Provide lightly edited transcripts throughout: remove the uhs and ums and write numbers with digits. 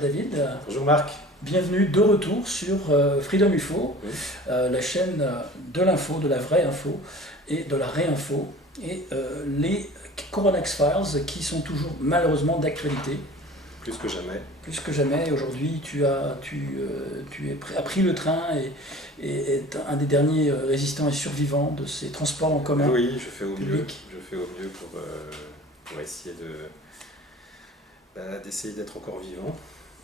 David. Bonjour Marc. Bienvenue de retour sur Freedom UFO, Oui. la chaîne de l'info, de la vraie info et de la réinfo, et les Coronax Files qui sont toujours malheureusement d'actualité. Plus que jamais. Plus que jamais. Aujourd'hui, tu as pris le train et est un des derniers résistants et survivants de ces transports en commun. Oui, je fais au public. mieux. Je fais au mieux pour essayer d'essayer d'être encore vivant.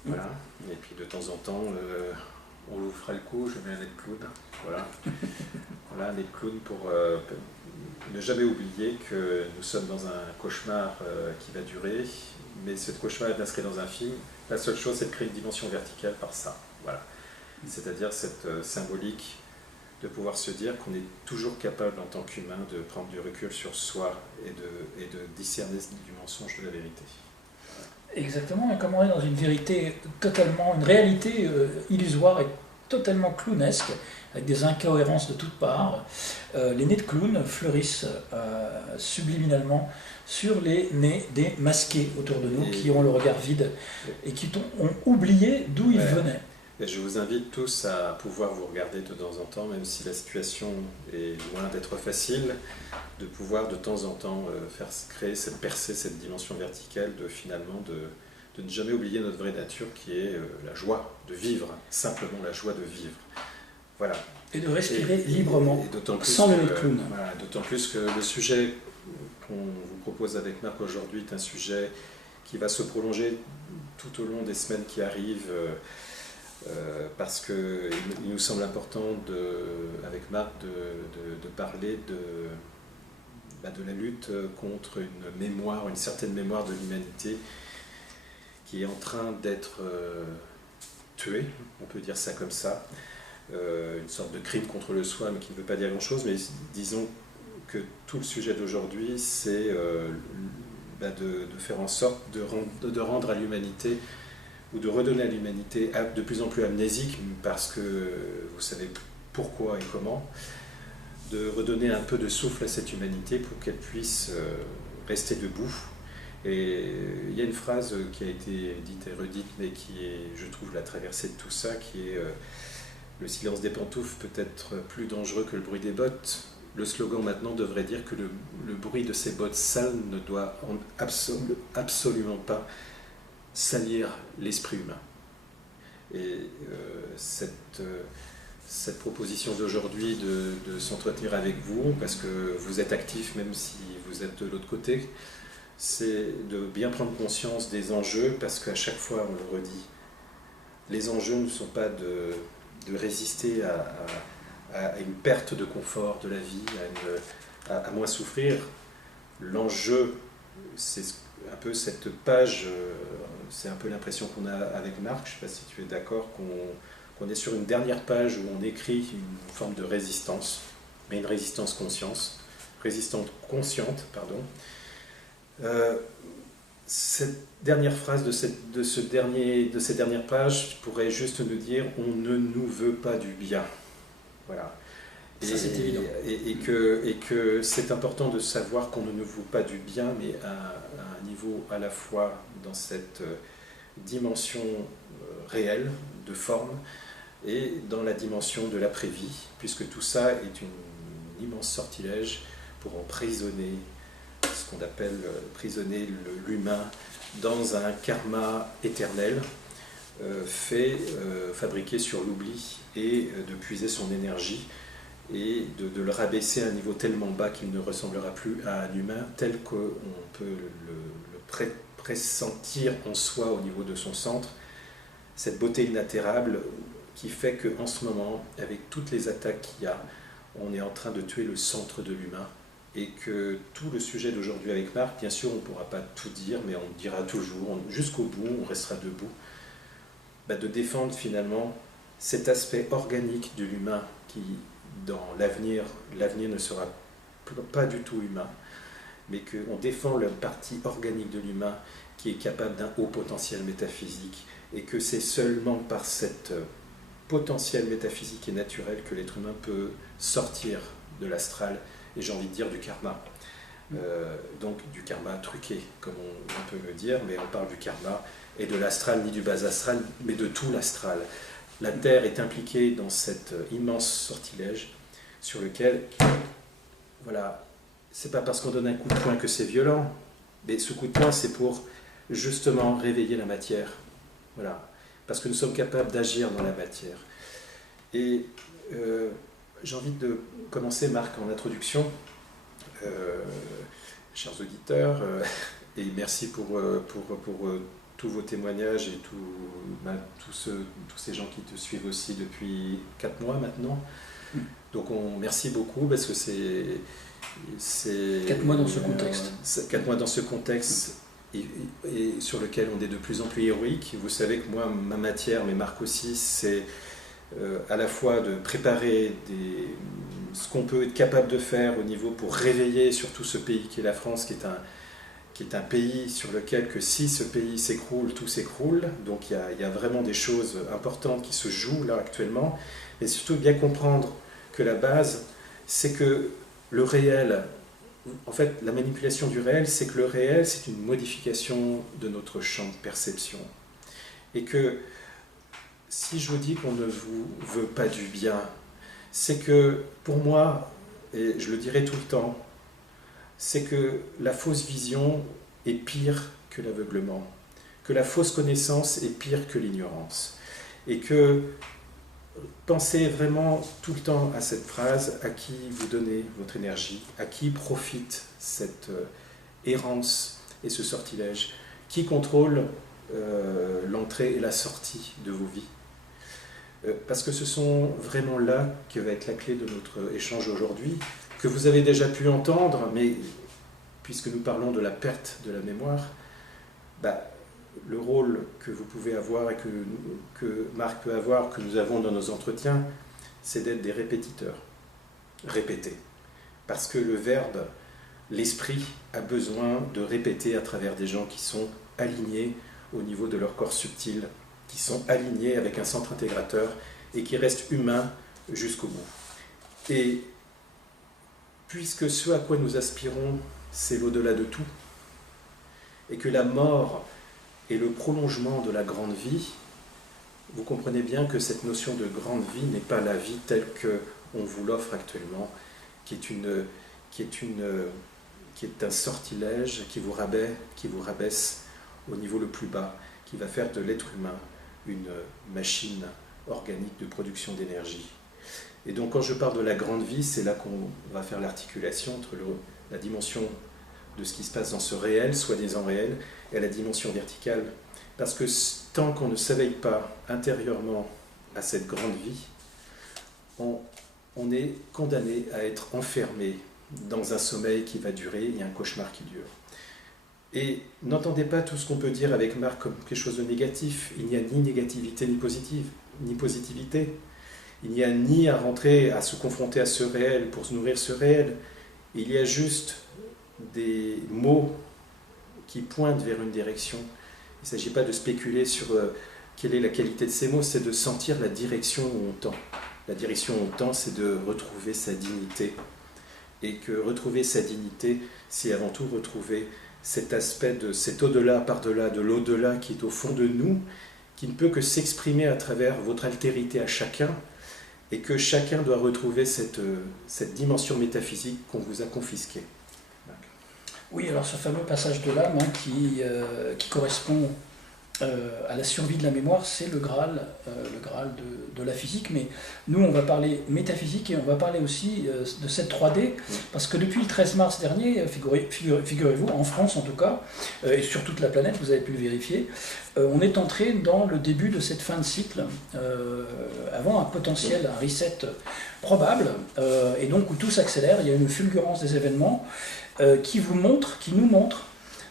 Voilà. Et puis de temps en temps, on vous fera le coup, je mets un nez de clown. Voilà. Voilà, un nez de clown pour ne jamais oublier que nous sommes dans un cauchemar qui va durer, mais ce cauchemar est inscrit dans un film. La seule chose, c'est de créer une dimension verticale par ça. Voilà. C'est-à-dire cette symbolique de pouvoir se dire qu'on est toujours capable en tant qu'humain de prendre du recul sur soi et de discerner du mensonge de la vérité. Exactement, et comme on est dans une vérité totalement, une réalité illusoire et totalement clownesque, avec des incohérences de toutes parts, les nez de clown fleurissent subliminalement sur les nez des masqués autour de nous, qui ont le regard vide et qui ont oublié d'où ils venaient. Et je vous invite tous à pouvoir vous regarder de temps en temps, même si la situation est loin d'être facile, de pouvoir de temps en temps créer cette percée, cette dimension verticale, de ne jamais oublier notre vraie nature qui est la joie de vivre, simplement la joie de vivre. Voilà. Et de respirer librement, sans le nez de clown. Voilà, d'autant plus que le sujet qu'on vous propose avec Marc aujourd'hui est un sujet qui va se prolonger tout au long des semaines qui arrivent. Parce qu'il nous semble important, avec Marc, de parler de la lutte contre une certaine mémoire de l'humanité qui est en train d'être tuée, on peut dire ça comme ça, une sorte de crime contre le soi, mais qui ne veut pas dire grand-chose, mais disons que tout le sujet d'aujourd'hui, c'est de faire en sorte de rendre à l'humanité, ou de redonner à l'humanité de plus en plus amnésique, parce que vous savez pourquoi et comment, de redonner un peu de souffle à cette humanité pour qu'elle puisse rester debout. Et il y a une phrase qui a été dite et redite, mais qui est, je trouve, la traversée de tout ça, qui est le silence des pantoufles peut être plus dangereux que le bruit des bottes. Le slogan maintenant devrait dire que le bruit de ces bottes sales ne doit absolument pas salir l'esprit humain. Et cette proposition d'aujourd'hui de s'entretenir avec vous, parce que vous êtes actif même si vous êtes de l'autre côté, c'est de bien prendre conscience des enjeux, parce qu'à chaque fois, on le redit, les enjeux ne sont pas de résister à une perte de confort de la vie, à moins souffrir. L'enjeu, c'est un peu cette page, c'est un peu l'impression qu'on a avec Marc, je ne sais pas si tu es d'accord, qu'on est sur une dernière page où on écrit une forme de résistance, mais une résistance consciente, pardon. Cette dernière phrase de ces dernières pages pourrait juste nous dire « on ne nous veut pas du bien ». Voilà. Ça, c'est évident. Et que c'est important de savoir qu'on ne nous veut pas du bien, mais à un niveau à la fois dans cette dimension réelle, de forme, et dans la dimension de l'après-vie, puisque tout ça est un immense sortilège pour emprisonner ce qu'on appelle prisonner l'humain dans un karma éternel, fabriqué sur l'oubli, et de puiser son énergie et de le rabaisser à un niveau tellement bas qu'il ne ressemblera plus à un humain tel qu'on peut le pressentir en soi au niveau de son centre, cette beauté inaltérable qui fait qu'en ce moment, avec toutes les attaques qu'il y a, on est en train de tuer le centre de l'humain, et que tout le sujet d'aujourd'hui avec Marc, bien sûr on ne pourra pas tout dire, mais on dira toujours, jusqu'au bout, on restera debout, de défendre finalement cet aspect organique de l'humain qui, dans l'avenir ne sera pas du tout humain, mais qu'on défend la partie organique de l'humain qui est capable d'un haut potentiel métaphysique, et que c'est seulement par cette potentiel métaphysique et naturel que l'être humain peut sortir de l'astral, et j'ai envie de dire du karma. Donc du karma truqué, comme on peut le dire, mais on parle du karma et de l'astral ni du bas astral, mais de tout l'astral. La Terre est impliquée dans cet immense sortilège sur lequel, voilà, c'est pas parce qu'on donne un coup de poing que c'est violent, mais ce coup de poing c'est pour justement réveiller la matière, voilà, parce que nous sommes capables d'agir dans la matière. Et j'ai envie de commencer, Marc, en introduction, chers auditeurs, et merci pour tous vos témoignages et tous ces gens qui te suivent aussi depuis 4 mois maintenant. Donc merci beaucoup parce que c'est 4 mois dans ce contexte. 4 mois dans ce contexte et sur lequel on est de plus en plus héroïque. Vous savez que moi, ma matière, mais Marc aussi, c'est à la fois de préparer ce qu'on peut être capable de faire au niveau pour réveiller surtout ce pays qui est la France, qui est un pays sur lequel que si ce pays s'écroule, tout s'écroule. Donc il y a vraiment des choses importantes qui se jouent là actuellement. Et surtout bien comprendre que la base, c'est que le réel, en fait la manipulation du réel, c'est que le réel, c'est une modification de notre champ de perception. Et que si je vous dis qu'on ne vous veut pas du bien, c'est que pour moi, et je le dirai tout le temps, c'est que la fausse vision est pire que l'aveuglement, que la fausse connaissance est pire que l'ignorance. Et que pensez vraiment tout le temps à cette phrase, à qui vous donnez votre énergie, à qui profite cette errance et ce sortilège, qui contrôle l'entrée et la sortie de vos vies. Parce que ce sont vraiment là que va être la clé de notre échange aujourd'hui, que vous avez déjà pu entendre, mais puisque nous parlons de la perte de la mémoire, le rôle que vous pouvez avoir et que Marc peut avoir, que nous avons dans nos entretiens, c'est d'être des répétiteurs. Répéter. Parce que le verbe, l'esprit, a besoin de répéter à travers des gens qui sont alignés au niveau de leur corps subtil, qui sont alignés avec un centre intégrateur et qui restent humains jusqu'au bout. Et puisque ce à quoi nous aspirons, c'est l'au-delà de tout, et que la mort est le prolongement de la grande vie, vous comprenez bien que cette notion de grande vie n'est pas la vie telle qu'on vous l'offre actuellement, qui est un sortilège qui vous rabaisse au niveau le plus bas, qui va faire de l'être humain une machine organique de production d'énergie. Et donc quand je parle de la grande vie, c'est là qu'on va faire l'articulation entre la dimension de ce qui se passe dans ce réel, soi-disant réel, et la dimension verticale. Parce que tant qu'on ne s'éveille pas intérieurement à cette grande vie, on est condamné à être enfermé dans un sommeil qui va durer et un cauchemar qui dure. Et n'entendez pas tout ce qu'on peut dire avec Marc comme quelque chose de négatif. Il n'y a ni négativité ni positivité. Il n'y a ni à rentrer, à se confronter à ce réel pour se nourrir ce réel. Il y a juste des mots qui pointent vers une direction. Il ne s'agit pas de spéculer sur quelle est la qualité de ces mots, c'est de sentir la direction où on tend. La direction où on tend, c'est de retrouver sa dignité. Et que retrouver sa dignité, c'est avant tout retrouver cet aspect de cet au-delà, par-delà, de l'au-delà qui est au fond de nous, qui ne peut que s'exprimer à travers votre altérité à chacun, et que chacun doit retrouver cette dimension métaphysique qu'on vous a confisquée. Oui, alors ce fameux passage de l'âme qui correspond à la survie de la mémoire, c'est le Graal de la physique, mais nous on va parler métaphysique et on va parler aussi de cette 3D, parce que depuis le 13 mars dernier, figurez-vous, en France en tout cas, et sur toute la planète, vous avez pu le vérifier, on est entré dans le début de cette fin de cycle, avant un potentiel, un reset probable, et donc où tout s'accélère, il y a une fulgurance des événements qui nous montre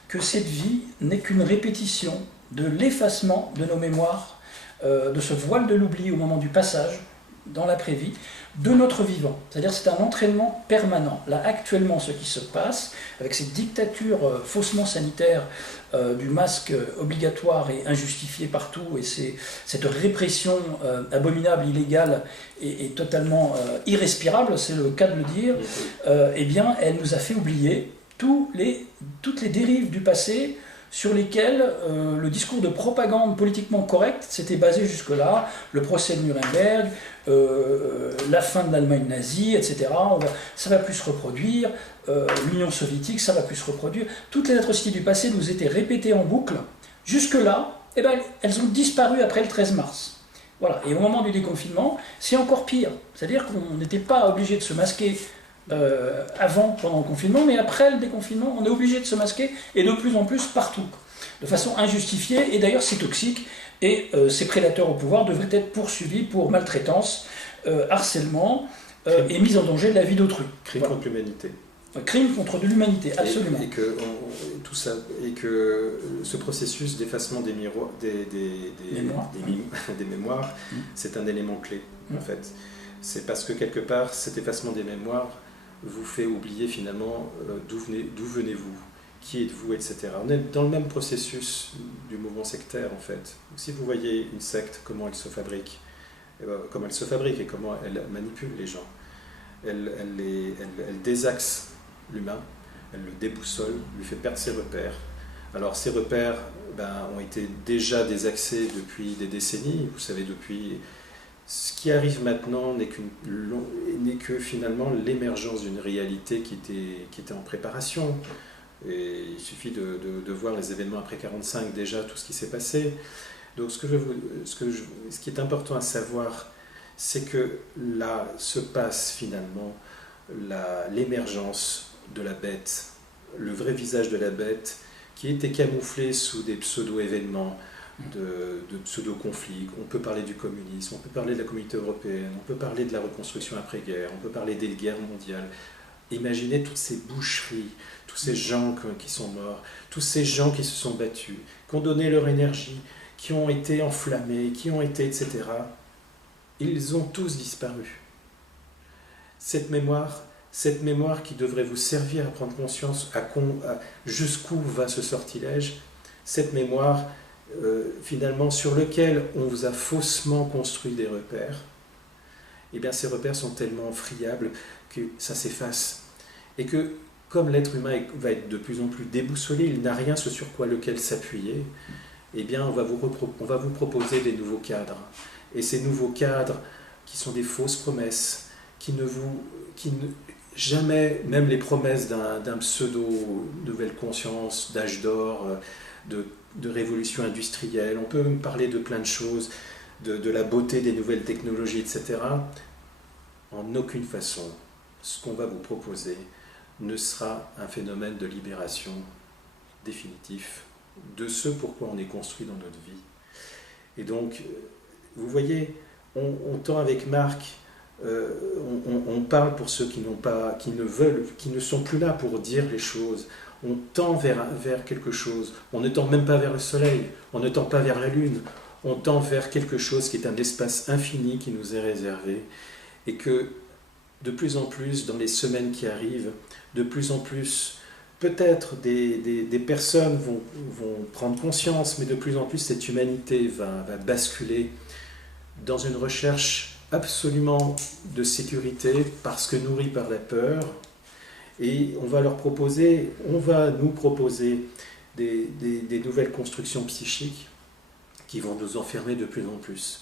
que cette vie n'est qu'une répétition de l'effacement de nos mémoires, de ce voile de l'oubli au moment du passage dans l'après-vie, de notre vivant. C'est-à-dire c'est un entraînement permanent. Là, actuellement, ce qui se passe, avec cette dictature faussement sanitaire du masque obligatoire et injustifié partout, et cette répression abominable, illégale et totalement irrespirable, c'est le cas de le dire, eh bien, elle nous a fait oublier toutes les dérives du passé, sur lesquels le discours de propagande politiquement correct s'était basé jusque-là, le procès de Nuremberg, la fin de l'Allemagne nazie, etc. Ça ne va plus se reproduire, l'Union soviétique, ça ne va plus se reproduire. Toutes les atrocités du passé nous étaient répétées en boucle. Jusque-là, eh ben, elles ont disparu après le 13 mars. Voilà. Et au moment du déconfinement, c'est encore pire. C'est-à-dire qu'on n'était pas obligé de se masquer avant, pendant le confinement, mais après le déconfinement, on est obligé de se masquer, et de plus en plus partout, de façon injustifiée, et d'ailleurs c'est toxique, et ces prédateurs au pouvoir devraient être poursuivis pour maltraitance, harcèlement, et mise en danger de la vie d'autrui. Crime contre l'humanité. Crime contre l'humanité, absolument. Et que tout ça, et que ce processus d'effacement des mémoires, des mémoires, c'est un élément clé, en fait. C'est parce que quelque part, cet effacement des mémoires vous fait oublier finalement d'où venez-vous, qui êtes-vous, etc. On est dans le même processus du mouvement sectaire, en fait. Si vous voyez une secte, comment elle se fabrique, et comment elle manipule les gens, elle désaxe l'humain, elle le déboussole, lui fait perdre ses repères. Alors ces repères ont été déjà désaxés depuis des décennies, vous savez, depuis... Ce qui arrive maintenant n'est que finalement l'émergence d'une réalité qui était en préparation. Et il suffit de voir les événements après 1945, déjà tout ce qui s'est passé. Donc ce qui est important à savoir, c'est que là se passe finalement l'émergence de la bête, le vrai visage de la bête, qui était camouflé sous des pseudo-événements, de pseudo-conflits. On peut parler du communisme, on peut parler de la communauté européenne, on peut parler de la reconstruction après-guerre, on peut parler des guerres mondiales. Imaginez toutes ces boucheries, tous ces gens qui sont morts, tous ces gens qui se sont battus, qui ont donné leur énergie, qui ont été enflammés, qui ont été, etc. Ils ont tous disparu. Cette mémoire qui devrait vous servir à prendre conscience jusqu'où va ce sortilège, cette mémoire finalement sur lequel on vous a faussement construit des repères, eh bien ces repères sont tellement friables que ça s'efface. Et que comme l'être humain va être de plus en plus déboussolé, il n'a rien sur lequel s'appuyer, eh bien on va vous proposer des nouveaux cadres. Et ces nouveaux cadres qui sont des fausses promesses, jamais, même les promesses d'un pseudo nouvelle conscience, d'âge d'or, de révolution industrielle, on peut même parler de plein de choses, de la beauté des nouvelles technologies, etc. En aucune façon, ce qu'on va vous proposer ne sera un phénomène de libération définitif de ce pourquoi on est construit dans notre vie. Et donc, vous voyez, on tend avec Marc, on parle pour ceux qui ne sont plus là pour dire les choses. On tend vers quelque chose. On ne tend même pas vers le soleil, on ne tend pas vers la lune. On tend vers quelque chose qui est un espace infini qui nous est réservé. Et que de plus en plus, dans les semaines qui arrivent, de plus en plus, peut-être des personnes vont prendre conscience, mais de plus en plus, cette humanité va basculer dans une recherche absolument de sécurité, parce que nourrie par la peur. Et on va nous proposer des nouvelles constructions psychiques qui vont nous enfermer de plus en plus.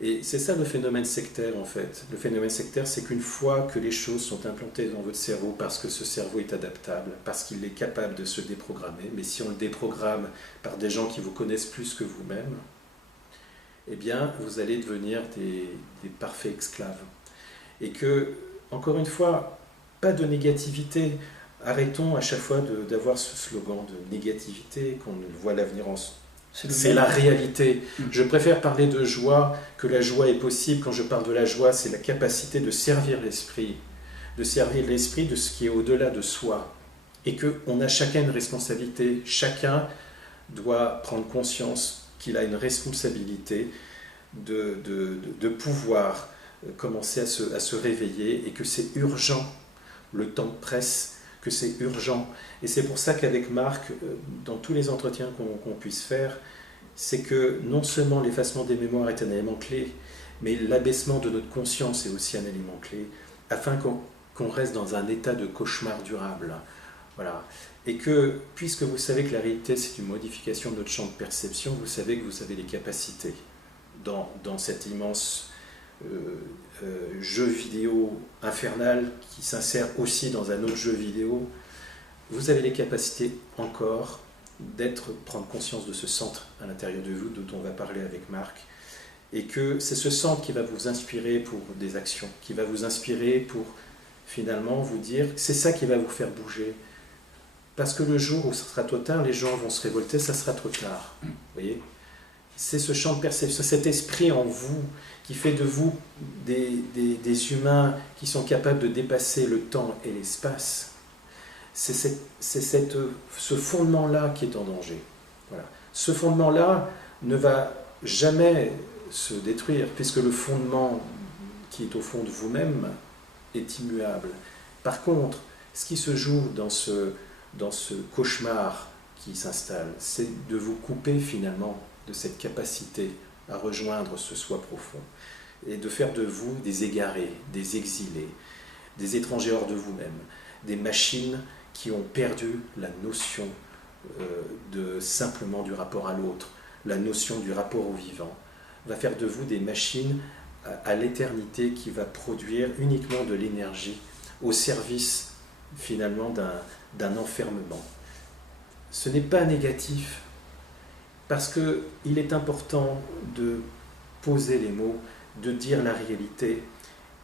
Et c'est ça le phénomène sectaire, en fait. Le phénomène sectaire, c'est qu'une fois que les choses sont implantées dans votre cerveau, parce que ce cerveau est adaptable, parce qu'il est capable de se déprogrammer, mais si on le déprogramme par des gens qui vous connaissent plus que vous-même, eh bien, vous allez devenir des parfaits esclaves. Et que, encore une fois, pas de négativité. Arrêtons à chaque fois d'avoir ce slogan de négativité, qu'on voit l'avenir en... C'est la réalité. Je préfère parler de joie, que la joie est possible. Quand je parle de la joie, c'est la capacité de servir l'esprit de ce qui est au-delà de soi. Et qu'on a chacun une responsabilité. Chacun doit prendre conscience qu'il a une responsabilité de pouvoir commencer à se réveiller, et que c'est urgent. Le temps presse, que c'est urgent. Et c'est pour ça qu'avec Marc, dans tous les entretiens qu'on puisse faire, c'est que non seulement l'effacement des mémoires est un élément clé, mais l'abaissement de notre conscience est aussi un élément clé, afin qu'on reste dans un état de cauchemar durable. Voilà. Et que, puisque vous savez que la réalité, c'est une modification de notre champ de perception, vous savez que vous avez les capacités dans cet immense jeu vidéo infernal qui s'insère aussi dans un autre jeu vidéo. Vous avez les capacités encore prendre conscience de ce centre à l'intérieur de vous dont on va parler avec Marc, et que c'est ce centre qui va vous inspirer pour des actions, qui va vous inspirer pour finalement vous dire que c'est ça qui va vous faire bouger. Parce que le jour où ce sera trop tard, les gens vont se révolter, ça sera trop tard. Vous voyez ? C'est ce champ de perception, cet esprit en vous qui fait de vous des humains qui sont capables de dépasser le temps et l'espace. C'est ce fondement-là qui est en danger. Voilà. Ce fondement-là ne va jamais se détruire, puisque le fondement qui est au fond de vous-même est immuable. Par contre, ce qui se joue dans ce cauchemar qui s'installe, c'est de vous couper finalement de cette capacité à rejoindre ce soi profond et de faire de vous des égarés, des exilés, des étrangers hors de vous-même, des machines qui ont perdu la notion simplement du rapport à l'autre, la notion du rapport au vivant, va faire de vous des machines à l'éternité qui va produire uniquement de l'énergie au service finalement d'un enfermement. Ce n'est pas négatif, parce qu'il est important de poser les mots, de dire la réalité,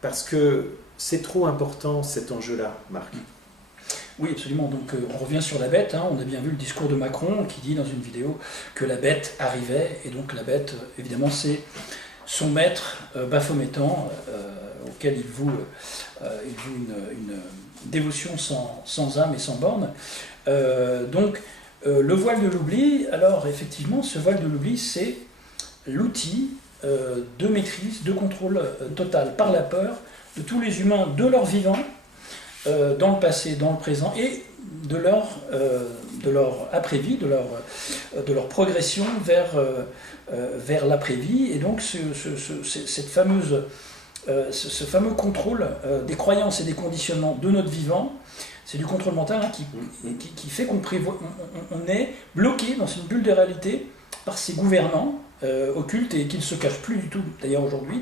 parce que c'est trop important cet enjeu-là, Marc. Oui, absolument. Donc on revient sur la bête. On a bien vu le discours de Macron qui dit dans une vidéo que la bête arrivait. Et donc la bête, évidemment, c'est son maître Baphométan, auquel il voue une dévotion sans âme et sans borne. Le voile de l'oubli, alors effectivement, ce voile de l'oubli, c'est l'outil de maîtrise, de contrôle total par la peur de tous les humains, de leur vivant, dans le passé, dans le présent, et de leur après-vie, de leur progression vers l'après-vie. Et donc ce fameux contrôle des croyances et des conditionnements de notre vivant, c'est du contrôle mental qui fait qu'on est bloqué dans une bulle de réalité par ces gouvernants occultes et qui ne se cachent plus du tout d'ailleurs aujourd'hui.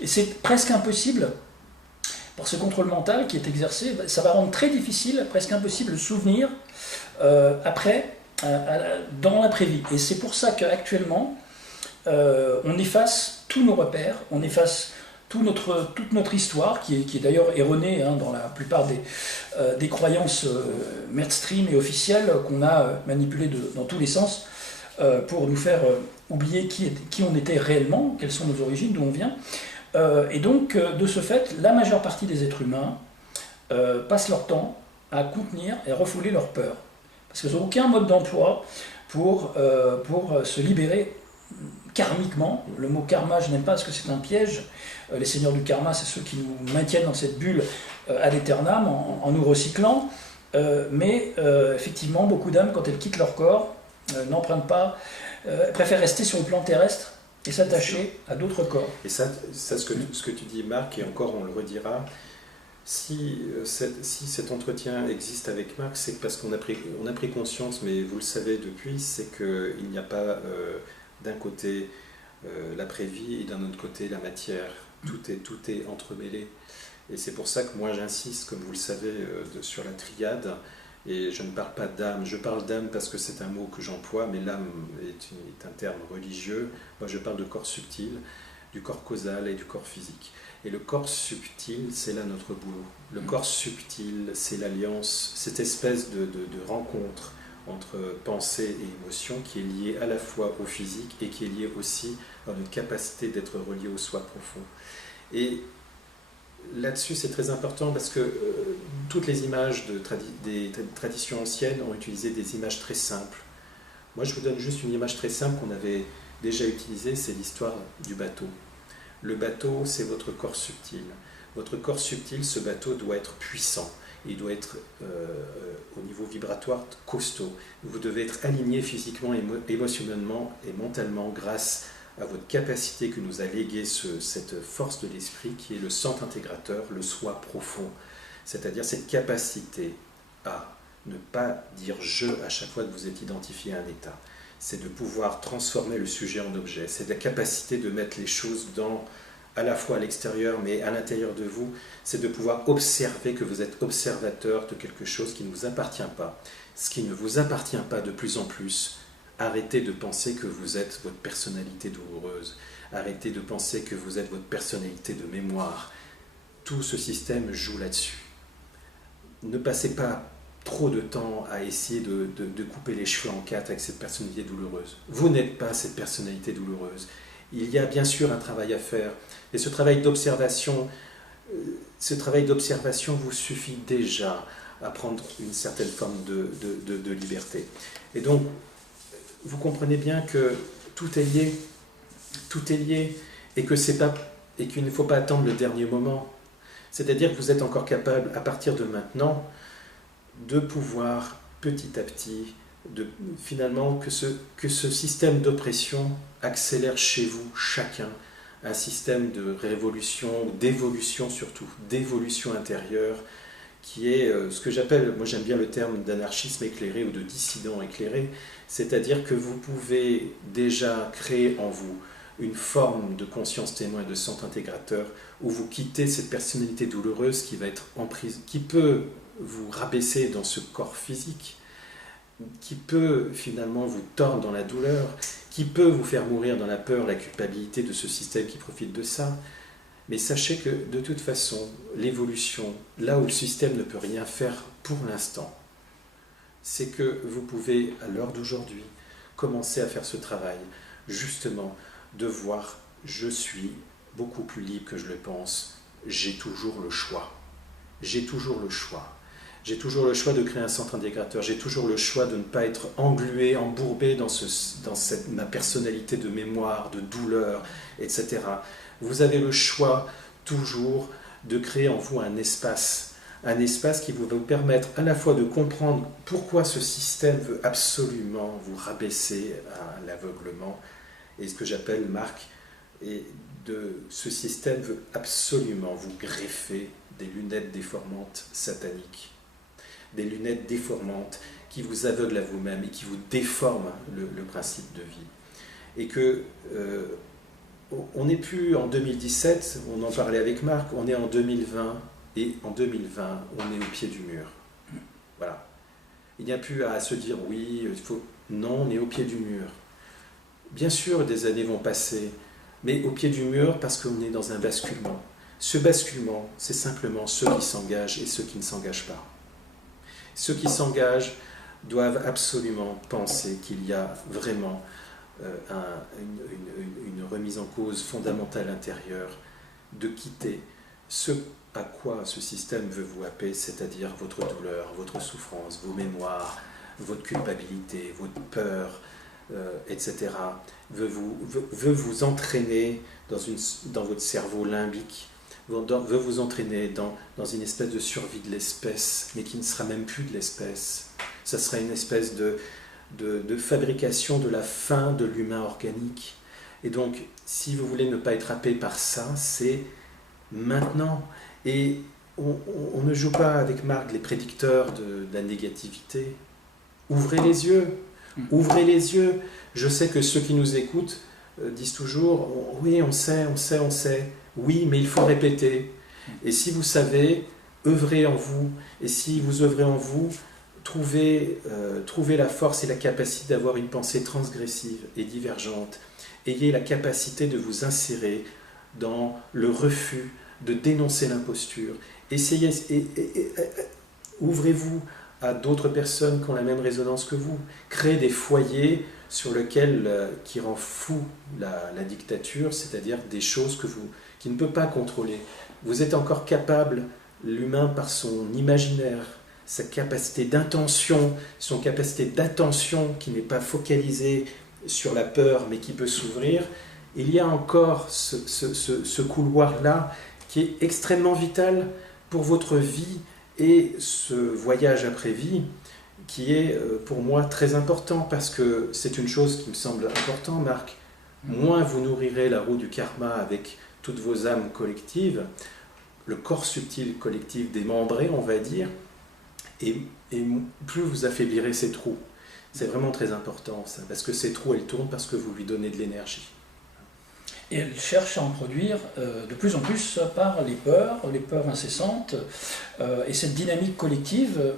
Et c'est presque impossible, par ce contrôle mental qui est exercé, ça va rendre très difficile, presque impossible de souvenir après, dans l'après-vie. Et c'est pour ça qu'actuellement, on efface tous nos repères, on efface toute notre histoire, qui est d'ailleurs erronée dans la plupart des croyances mainstream et officielles qu'on a manipulées dans tous les sens pour nous faire oublier qui on était réellement, quelles sont nos origines, d'où on vient. Et donc, de ce fait, la majeure partie des êtres humains passent leur temps à contenir et à refouler leur peur. Parce qu'ils n'ont aucun mode d'emploi pour se libérer karmiquement. Le mot karma, je n'aime pas parce que c'est un piège. Les seigneurs du karma, c'est ceux qui nous maintiennent dans cette bulle ad aeternam en nous recyclant. Mais effectivement, beaucoup d'âmes, quand elles quittent leur corps, n'empruntent pas, préfèrent rester sur le plan terrestre et s'attacher à d'autres corps. Et ça ce que tu dis, Marc, et encore on le redira, si cet entretien existe avec Marc, c'est parce qu'on a pris conscience, mais vous le savez depuis, c'est qu'il n'y a pas d'un côté l'après-vie et d'un autre côté la matière. Tout est entremêlé. Et c'est pour ça que moi j'insiste, comme vous le savez, sur la triade. Et je ne parle pas d'âme, je parle d'âme parce que c'est un mot que j'emploie, mais l'âme est un terme religieux. Moi je parle de corps subtil, du corps causal et du corps physique. Et le corps subtil, c'est là notre boulot. Le corps subtil, c'est l'alliance, cette espèce de rencontre entre pensée et émotion qui est liée à la fois au physique et qui est liée aussi à notre capacité d'être relié au soi profond. Et là-dessus, c'est très important parce que toutes les images des traditions anciennes ont utilisé des images très simples. Moi, je vous donne juste une image très simple qu'on avait déjà utilisée, c'est l'histoire du bateau. Le bateau, c'est votre corps subtil. Votre corps subtil, ce bateau doit être puissant. Il doit être au niveau vibratoire costaud. Vous devez être aligné physiquement, émotionnellement et mentalement grâce à votre capacité que nous a légué cette force de l'esprit qui est le centre intégrateur, le soi profond. C'est-à-dire cette capacité à ne pas dire « je » à chaque fois que vous êtes identifié à un état. C'est de pouvoir transformer le sujet en objet. C'est la capacité de mettre les choses à la fois à l'extérieur, mais à l'intérieur de vous. C'est de pouvoir observer que vous êtes observateur de quelque chose qui ne vous appartient pas. Ce qui ne vous appartient pas de plus en plus, arrêtez de penser que vous êtes votre personnalité douloureuse. Arrêtez de penser que vous êtes votre personnalité de mémoire. Tout ce système joue là-dessus. Ne passez pas trop de temps à essayer de couper les cheveux en quatre avec cette personnalité douloureuse. Vous n'êtes pas cette personnalité douloureuse. Il y a bien sûr un travail à faire. Et ce travail d'observation vous suffit déjà à prendre une certaine forme de liberté. Et donc, vous comprenez bien que tout est lié, et qu'il ne faut pas attendre le dernier moment. C'est-à-dire que vous êtes encore capable, à partir de maintenant, de pouvoir petit à petit, finalement, que ce système d'oppression accélère chez vous, chacun, un système de révolution, ou d'évolution surtout, d'évolution intérieure, qui est ce que j'appelle, moi j'aime bien le terme d'anarchisme éclairé ou de dissident éclairé, c'est-à-dire que vous pouvez déjà créer en vous une forme de conscience témoin et de centre intégrateur où vous quittez cette personnalité douloureuse qui va être en prise, qui peut vous rabaisser dans ce corps physique, qui peut finalement vous tordre dans la douleur, qui peut vous faire mourir dans la peur, la culpabilité de ce système qui profite de ça. Mais sachez que de toute façon, l'évolution, là où le système ne peut rien faire pour l'instant, c'est que vous pouvez, à l'heure d'aujourd'hui, commencer à faire ce travail, justement, de voir, je suis beaucoup plus libre que je le pense, j'ai toujours le choix. J'ai toujours le choix. J'ai toujours le choix de créer un centre intégrateur, j'ai toujours le choix de ne pas être englué, embourbé dans ma personnalité de mémoire, de douleur, etc. Vous avez le choix toujours de créer en vous un espace qui va vous permettre à la fois de comprendre pourquoi ce système veut absolument vous rabaisser à l'aveuglement, et ce que j'appelle, Marc, ce système veut absolument vous greffer des lunettes déformantes sataniques, des lunettes déformantes qui vous aveuglent à vous-même et qui vous déforment le principe de vie. Et que on n'est plus en 2017, on en parlait avec Marc, on est en 2020, et en 2020, on est au pied du mur. Voilà. Il n'y a plus à se dire oui, il faut... Non, on est au pied du mur. Bien sûr, des années vont passer, mais au pied du mur parce qu'on est dans un basculement. Ce basculement, c'est simplement ceux qui s'engagent et ceux qui ne s'engagent pas. Ceux qui s'engagent doivent absolument penser qu'il y a vraiment une remise en cause fondamentale intérieure, de quitter ce à quoi ce système veut vous happer, c'est-à-dire votre douleur, votre souffrance, vos mémoires, votre culpabilité, votre peur, etc., veut vous entraîner dans votre cerveau limbique, veut vous entraîner dans une espèce de survie de l'espèce, mais qui ne sera même plus de l'espèce. Ça sera une espèce de fabrication de la fin de l'humain organique. Et donc, si vous voulez ne pas être happé par ça, c'est maintenant. Et on ne joue pas avec Marc les prédicteurs de la négativité. Ouvrez les yeux. Ouvrez les yeux. Je sais que ceux qui nous écoutent disent toujours « Oui, on sait. Oui, mais il faut répéter. » Et si vous savez, œuvrez en vous. Et si vous œuvrez en vous, trouvez la force et la capacité d'avoir une pensée transgressive et divergente. Ayez la capacité de vous insérer dans le refus, de dénoncer l'imposture. Essayez, ouvrez-vous à d'autres personnes qui ont la même résonance que vous. Créez des foyers qui rend fou la dictature, c'est-à-dire des choses qui ne peut pas contrôler. Vous êtes encore capable, l'humain par son imaginaire, sa capacité d'intention, son capacité d'attention qui n'est pas focalisée sur la peur mais qui peut s'ouvrir. Il y a encore ce couloir-là qui est extrêmement vital pour votre vie et ce voyage après vie qui est pour moi très important parce que c'est une chose qui me semble importante, Marc. Moins vous nourrirez la roue du karma avec toutes vos âmes collectives, le corps subtil collectif démembré, on va dire, Et plus vous affaiblirez ces trous. C'est vraiment très important, ça, parce que ces trous, elles tournent parce que vous lui donnez de l'énergie. Et elle cherche à en produire de plus en plus par les peurs incessantes, et cette dynamique collective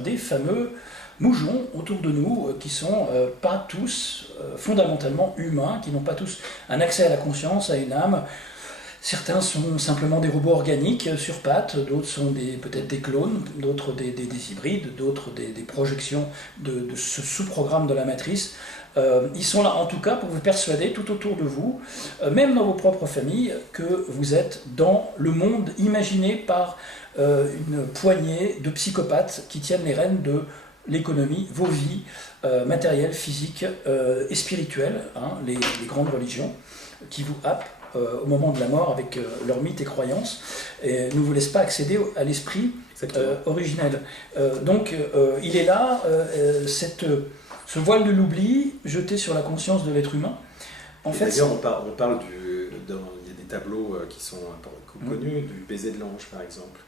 des fameux moujons autour de nous, qui sont pas tous fondamentalement humains, qui n'ont pas tous un accès à la conscience, à une âme. Certains sont simplement des robots organiques sur pattes, d'autres sont peut-être des clones, d'autres des hybrides, d'autres des projections de ce sous-programme de la matrice. Ils sont là en tout cas pour vous persuader tout autour de vous, même dans vos propres familles, que vous êtes dans le monde imaginé par une poignée de psychopathes qui tiennent les rênes de l'économie, vos vies matérielles, physiques et spirituelles, hein, les grandes religions qui vous happent au moment de la mort avec leurs mythes et croyances, et ne vous laissent pas accéder à l'esprit originel. Donc il est là, ce voile de l'oubli jeté sur la conscience de l'être humain. D'ailleurs, on parle il y a des tableaux qui sont connus, du baiser de l'ange par exemple.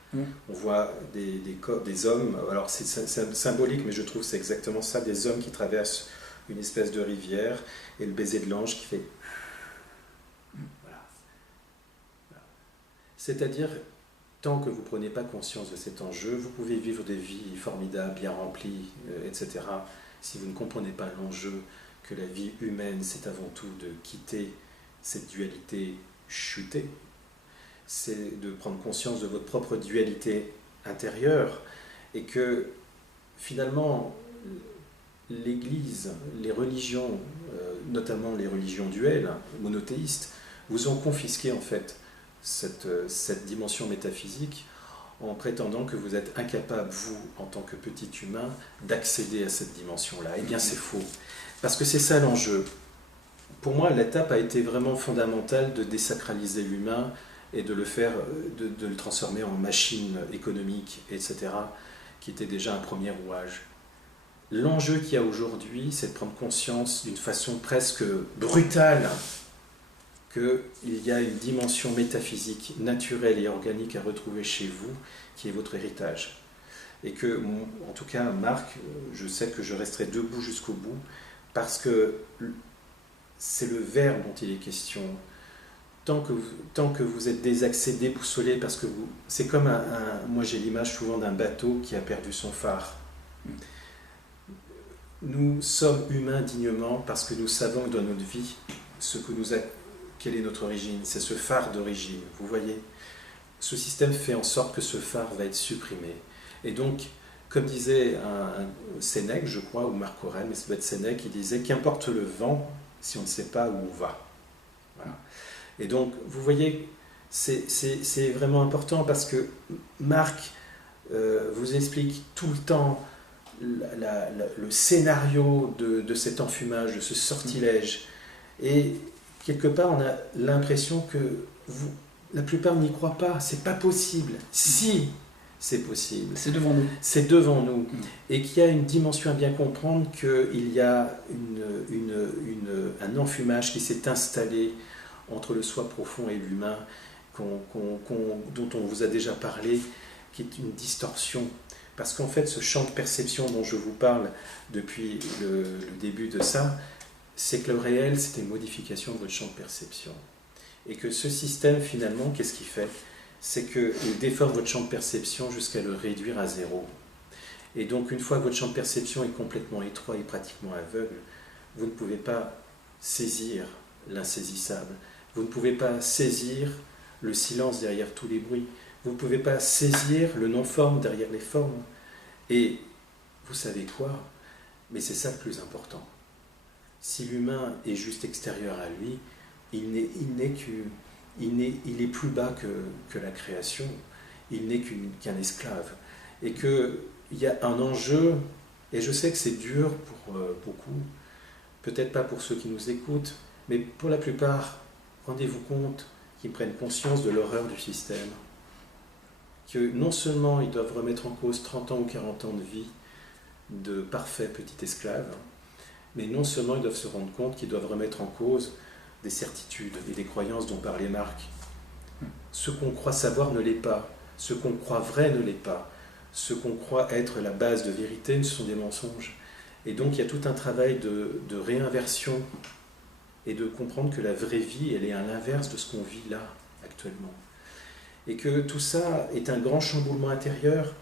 On voit des hommes, alors c'est symbolique, mais je trouve que c'est exactement ça, des hommes qui traversent une espèce de rivière, et le baiser de l'ange qui fait... C'est-à-dire, tant que vous ne prenez pas conscience de cet enjeu, vous pouvez vivre des vies formidables, bien remplies, etc. Si vous ne comprenez pas l'enjeu que la vie humaine, c'est avant tout de quitter cette dualité chutée, c'est de prendre conscience de votre propre dualité intérieure, et que finalement, l'Église, les religions, notamment les religions duelles, monothéistes, vous ont confisqué en fait cette dimension métaphysique, en prétendant que vous êtes incapable, vous, en tant que petit humain, d'accéder à cette dimension-là. Eh bien, c'est faux. Parce que c'est ça l'enjeu. Pour moi, l'étape a été vraiment fondamentale de désacraliser l'humain et de le faire, de le transformer en machine économique, etc., qui était déjà un premier rouage. L'enjeu qu'il y a aujourd'hui, c'est de prendre conscience d'une façon presque brutale qu'il y a une dimension métaphysique, naturelle et organique à retrouver chez vous, qui est votre héritage. Et que, en tout cas, Marc, je sais que je resterai debout jusqu'au bout, parce que c'est le verbe dont il est question. Tant que vous êtes désaxé, déboussolé, parce que vous... C'est comme moi j'ai l'image souvent d'un bateau qui a perdu son phare. Nous sommes humains dignement parce que nous savons dans notre vie quelle est notre origine, c'est ce phare d'origine, vous voyez. Ce système fait en sorte que ce phare va être supprimé. Et donc, comme disait un Sénèque, je crois, ou Marc Aurèle, mais ça doit être Sénèque, il disait « Qu'importe le vent si on ne sait pas où on va ». Voilà. Et donc, vous voyez, c'est vraiment important parce que Marc vous explique tout le temps le scénario de cet enfumage, de ce sortilège. Et quelque part, on a l'impression que la plupart n'y croient pas. C'est pas possible. Si, c'est possible. C'est devant nous. C'est devant nous. Et qu'il y a une dimension à bien comprendre, qu'il y a un enfumage qui s'est installé entre le soi profond et l'humain, dont on vous a déjà parlé, qui est une distorsion. Parce qu'en fait, ce champ de perception dont je vous parle depuis le début de ça, c'est que le réel, c'est une modification de votre champ de perception. Et que ce système, finalement, qu'est-ce qu'il fait? C'est qu'il déforme votre champ de perception jusqu'à le réduire à zéro. Et donc, une fois que votre champ de perception est complètement étroit et pratiquement aveugle, vous ne pouvez pas saisir l'insaisissable. Vous ne pouvez pas saisir le silence derrière tous les bruits. Vous ne pouvez pas saisir le non-forme derrière les formes. Et vous savez quoi? Mais c'est ça le plus important. Si l'humain est juste extérieur à lui, il est plus bas que la création, il n'est qu'un esclave. Et qu'il y a un enjeu, et je sais que c'est dur pour beaucoup, peut-être pas pour ceux qui nous écoutent, mais pour la plupart, rendez-vous compte qu'ils prennent conscience de l'horreur du système, que non seulement ils doivent remettre en cause 30 ans ou 40 ans de vie de parfaits petits esclaves, mais non seulement ils doivent se rendre compte qu'ils doivent remettre en cause des certitudes et des croyances dont parlait Marc. Ce qu'on croit savoir ne l'est pas, ce qu'on croit vrai ne l'est pas, ce qu'on croit être la base de vérité, ce sont des mensonges. Et donc il y a tout un travail de réinversion et de comprendre que la vraie vie, elle est à l'inverse de ce qu'on vit là, actuellement. Et que tout ça est un grand chamboulement intérieur,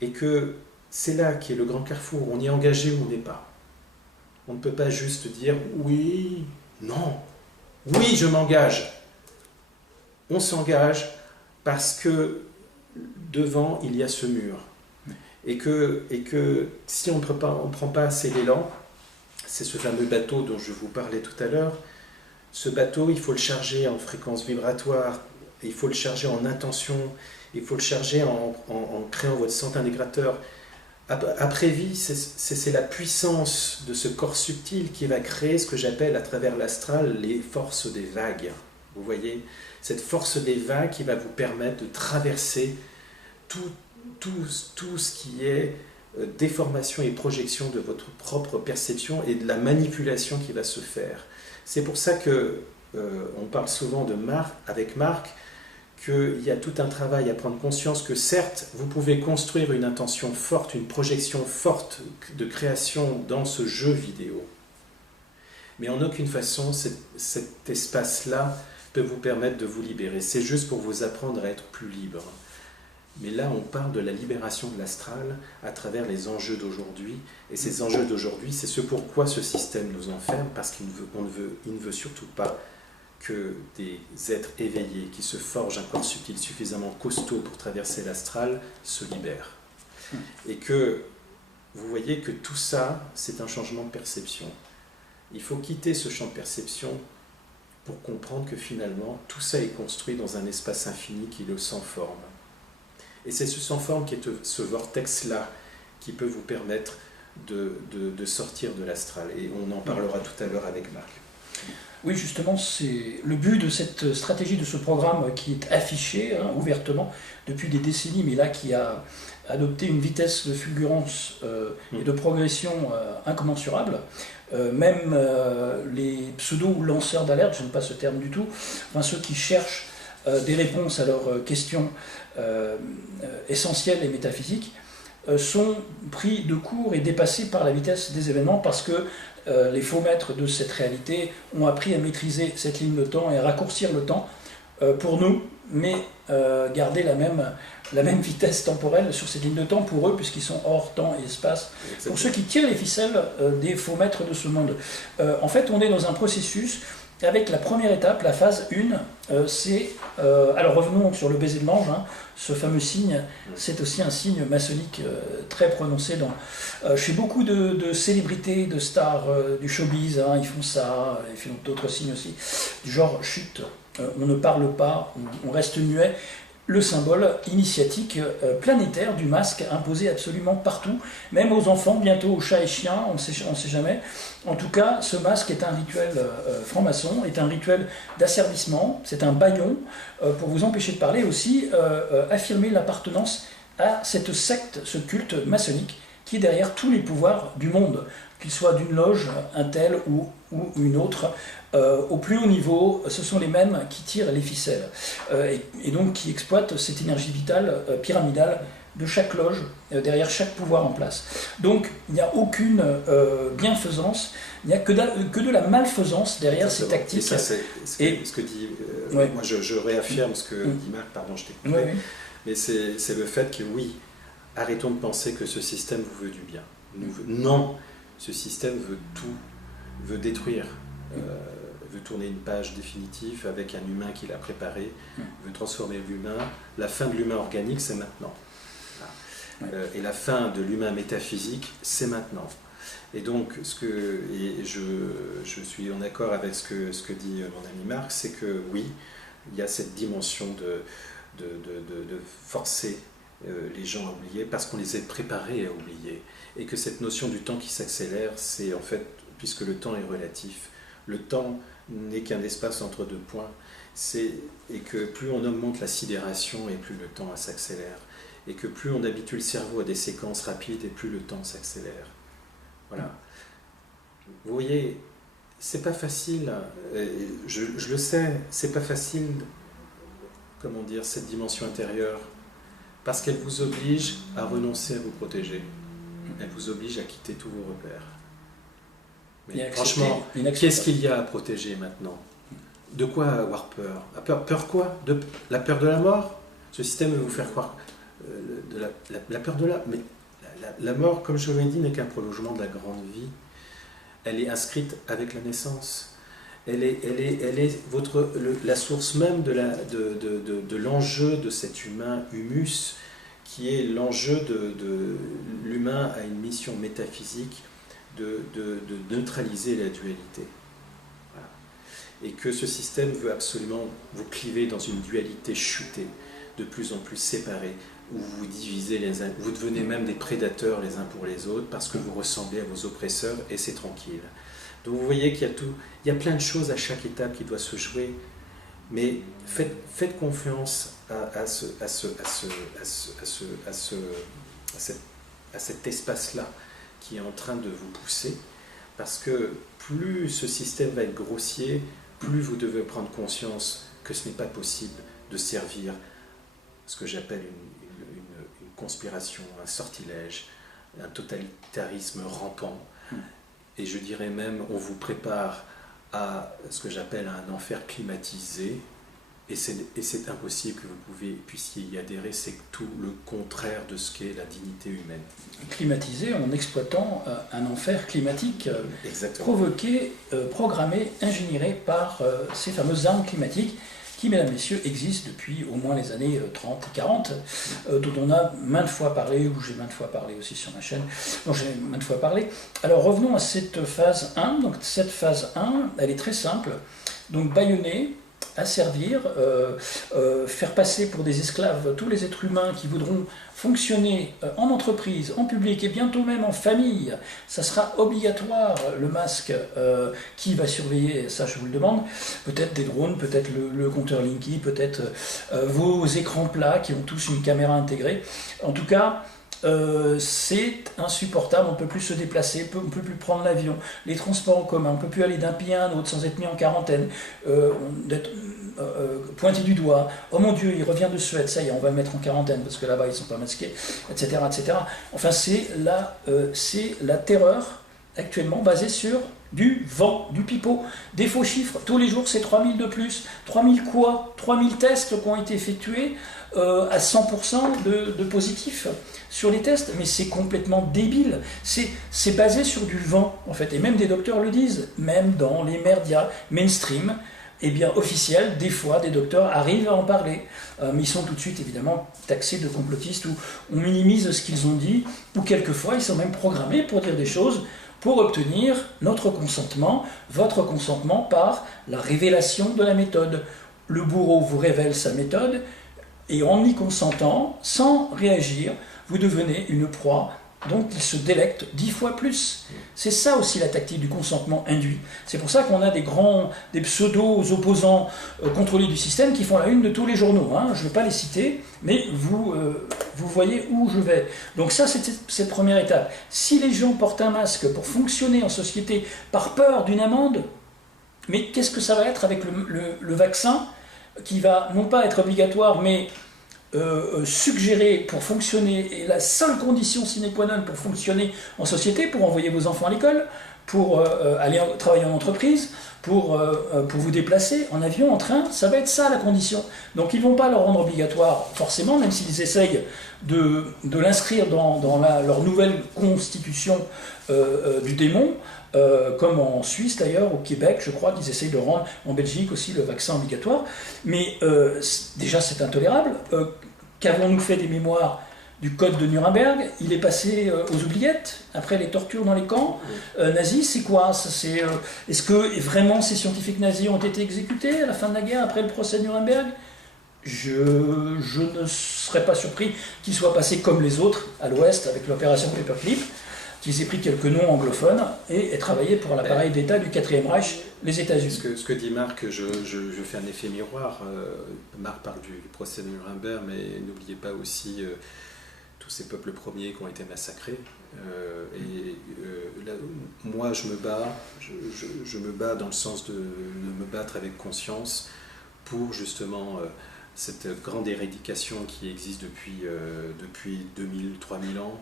et que c'est là qui est le grand carrefour. On y est engagé ou on n'est pas. On ne peut pas juste dire oui, non, oui, je m'engage. On s'engage parce que devant, il y a ce mur. Et que si on ne prend pas assez l'élan, c'est ce fameux bateau dont je vous parlais tout à l'heure, ce bateau, il faut le charger en fréquence vibratoire, il faut le charger en intention, il faut le charger en créant votre centre intégrateur. Après vie, c'est la puissance de ce corps subtil qui va créer ce que j'appelle à travers l'astral les forces des vagues. Vous voyez, cette force des vagues qui va vous permettre de traverser tout ce qui est déformation et projection de votre propre perception et de la manipulation qui va se faire. C'est pour ça que on parle souvent avec Marc, qu'il y a tout un travail à prendre conscience que certes, vous pouvez construire une intention forte, une projection forte de création dans ce jeu vidéo. Mais en aucune façon, cet espace-là peut vous permettre de vous libérer. C'est juste pour vous apprendre à être plus libre. Mais là, on parle de la libération de l'astral à travers les enjeux d'aujourd'hui. Et ces enjeux d'aujourd'hui, c'est ce pourquoi ce système nous enferme, parce qu'il ne veut surtout pas que des êtres éveillés qui se forgent un corps subtil suffisamment costaud pour traverser l'astral se libèrent. Et que vous voyez que tout ça, c'est un changement de perception. Il faut quitter ce champ de perception pour comprendre que finalement, tout ça est construit dans un espace infini qui est le sans forme. Et c'est ce sans forme qui est ce vortex-là qui peut vous permettre de sortir de l'astral. Et on en parlera tout à l'heure avec Marc. Oui, justement, c'est le but de cette stratégie, de ce programme qui est affiché ouvertement depuis des décennies, mais là qui a adopté une vitesse de fulgurance et de progression incommensurable. Même les pseudo-lanceurs d'alerte, je n'aime pas ce terme du tout, enfin, ceux qui cherchent des réponses à leurs questions essentielles et métaphysiques, sont pris de court et dépassés par la vitesse des événements parce que les faux maîtres de cette réalité ont appris à maîtriser cette ligne de temps et à raccourcir le temps pour nous, mais garder la même vitesse temporelle sur cette ligne de temps pour eux, puisqu'ils sont hors temps et espace. Exactement. Pour ceux qui tirent les ficelles des faux maîtres de ce monde. En fait, on est dans un processus avec la première étape, la phase 1, c'est... alors revenons sur le baiser de l'ange, ce fameux signe, c'est aussi un signe maçonnique très prononcé chez beaucoup de célébrités, de stars du showbiz, ils font ça, ils font d'autres signes aussi, du genre chute, on ne parle pas, on reste muet. Le symbole initiatique planétaire du masque imposé absolument partout, même aux enfants, bientôt aux chats et chiens, on ne sait jamais. En tout cas, ce masque est un rituel franc-maçon, est un rituel d'asservissement, c'est un bâillon pour vous empêcher de parler, aussi affirmer l'appartenance à cette secte, ce culte maçonnique qui est derrière tous les pouvoirs du monde, qu'il soit d'une loge, un tel ou une autre. Au plus haut niveau, ce sont les mêmes qui tirent les ficelles et donc qui exploitent cette énergie vitale pyramidale de chaque loge, derrière chaque pouvoir en place. Donc il n'y a aucune bienfaisance, il n'y a que de la malfaisance derrière ces tactiques. Et ça, c'est ce que dit... ouais. Moi, je réaffirme ce que dit Marc, pardon, je t'ai coupé. Oui. Mais c'est le fait que oui, arrêtons de penser que ce système vous veut du bien. Non, ce système veut tout, veut détruire. Veut tourner une page définitive avec un humain qu'il a préparé, veut transformer l'humain. La fin de l'humain organique, c'est maintenant. Et la fin de l'humain métaphysique, c'est maintenant. Et donc, je suis en accord avec ce que dit mon ami Marc, c'est que oui, il y a cette dimension de forcer les gens à oublier, parce qu'on les a préparés à oublier. Et que cette notion du temps qui s'accélère, c'est en fait, puisque le temps est relatif, le temps n'est qu'un espace entre deux points, et que plus on augmente la sidération et plus le temps s'accélère, et que plus on habitue le cerveau à des séquences rapides et plus le temps s'accélère. Voilà. Vous voyez, c'est pas facile, je le sais, c'est pas facile, comment dire, cette dimension intérieure, Parce qu'elle vous oblige à renoncer à vous protéger. Elle vous oblige à quitter tous vos repères. Mais franchement, qu'est-ce qu'il y a à protéger maintenant? De quoi avoir peur? Peur quoi? La peur de la mort? Ce système veut vous faire croire de la peur de la... Mais la mort, comme je vous l'ai dit, n'est qu'un prolongement de la grande vie. Elle est inscrite avec la naissance. Elle est la source même de l'enjeu de cet humain humus, qui est l'enjeu de l'humain a une mission métaphysique de neutraliser la dualité. Voilà. Et que ce système veut absolument vous cliver dans une dualité chutée, de plus en plus séparée, où vous vous divisez les uns, vous devenez même des prédateurs les uns pour les autres, parce que vous ressemblez à vos oppresseurs, et c'est tranquille. Donc vous voyez qu'il y a plein de choses à chaque étape qui doit se jouer, mais faites confiance à cet espace-là qui est en train de vous pousser, parce que plus ce système va être grossier, plus vous devez prendre conscience que ce n'est pas possible de servir ce que j'appelle une conspiration, un sortilège, un totalitarisme rampant. Et je dirais même, on vous prépare à ce que j'appelle un enfer climatisé, et c'est impossible que vous puissiez y adhérer, c'est tout le contraire de ce qu'est la dignité humaine. Climatisé en exploitant un enfer climatique provoqué, programmé, ingénieré par ces fameuses armes climatiques qui, mesdames, messieurs, existent depuis au moins les années 30 et 40, dont on a maintes fois parlé, ou j'ai maintes fois parlé aussi sur ma chaîne, dont j'ai maintes fois parlé. Alors revenons à cette phase 1. Donc cette phase 1, elle est très simple. Donc bâillonner, asservir, faire passer pour des esclaves tous les êtres humains qui voudront fonctionner en entreprise, en public et bientôt même en famille. Ça sera obligatoire, le masque. Qui va surveiller? Ça, je vous le demande. Peut-être des drones, peut-être le compteur Linky, peut-être vos écrans plats qui ont tous une caméra intégrée. En tout cas, c'est insupportable, on ne peut plus se déplacer, on ne peut plus prendre l'avion, les transports en commun, on ne peut plus aller d'un pays à un autre sans être mis en quarantaine, d'être pointé du doigt, oh mon Dieu, il revient de Suède, ça y est, on va le mettre en quarantaine parce que là-bas ils ne sont pas masqués, etc. etc. Enfin, c'est la terreur actuellement basée sur du vent, du pipeau, des faux chiffres. Tous les jours, c'est 3000 de plus. 3000 quoi? 3000 tests qui ont été effectués à 100% de positifs sur les tests. Mais c'est complètement débile. C'est basé sur du vent, en fait. Et même des docteurs le disent. Même dans les médias mainstream, eh bien, officiels, des fois, des docteurs arrivent à en parler. Mais ils sont tout de suite, évidemment, taxés de complotistes, ou on minimise ce qu'ils ont dit, ou quelquefois, ils sont même programmés pour dire des choses pour obtenir notre consentement, votre consentement par la révélation de la méthode. Le bourreau vous révèle sa méthode, et en y consentant, sans réagir, vous devenez une proie dont il se délecte 10 fois plus. C'est ça aussi la tactique du consentement induit. C'est pour ça qu'on a des pseudo-opposants contrôlés du système qui font la une de tous les journaux. Hein. Je ne vais pas les citer, mais vous voyez où je vais. Donc ça, c'est cette première étape. Si les gens portent un masque pour fonctionner en société par peur d'une amende, mais qu'est-ce que ça va être avec le vaccin qui va non pas être obligatoire, mais suggéré pour fonctionner, et la seule condition sine qua non pour fonctionner en société, pour envoyer vos enfants à l'école, pour aller travailler en entreprise, pour vous déplacer en avion, en train, ça va être ça la condition. Donc ils ne vont pas le rendre obligatoire forcément, même s'ils essayent de l'inscrire dans leur nouvelle constitution du démon, comme en Suisse d'ailleurs, au Québec, je crois qu'ils essayent de rendre, en Belgique aussi, le vaccin obligatoire. Mais déjà c'est intolérable. Qu'avons-nous fait des mémoires du code de Nuremberg? Il est passé aux oubliettes après les tortures dans les camps nazis. C'est quoi? Est-ce que vraiment ces scientifiques nazis ont été exécutés à la fin de la guerre, après le procès de Nuremberg? Je ne serais pas surpris qu'ils soient passés comme les autres à l'Ouest avec l'opération Paperclip, qu'ils aient pris quelques noms anglophones et aient travaillé pour l'appareil d'État du 4e Reich, les États-Unis. Ce que dit Marc, je fais un effet miroir. Marc parle du procès de Nuremberg, mais n'oubliez pas aussi tous ces peuples premiers qui ont été massacrés. Moi, je me bats dans le sens de me battre avec conscience pour justement cette grande éradication qui existe depuis 2000-3000 ans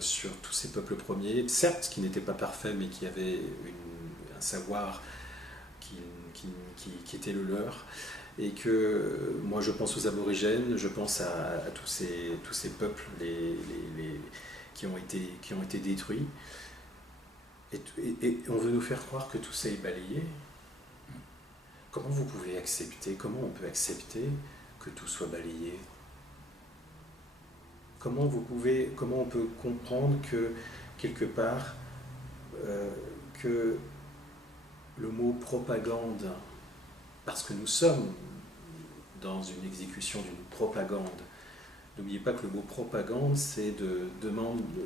sur tous ces peuples premiers, certes qui n'étaient pas parfaits, mais qui avaient un savoir qui était le leur. Et que moi je pense aux aborigènes, je pense à tous ces peuples qui ont été détruits. Et on veut nous faire croire que tout ça est balayé. Comment vous pouvez accepter, comment on peut accepter que tout soit balayé? Comment on peut comprendre que, quelque part, que le mot propagande, parce que nous sommes dans une exécution d'une propagande, n'oubliez pas que le mot propagande,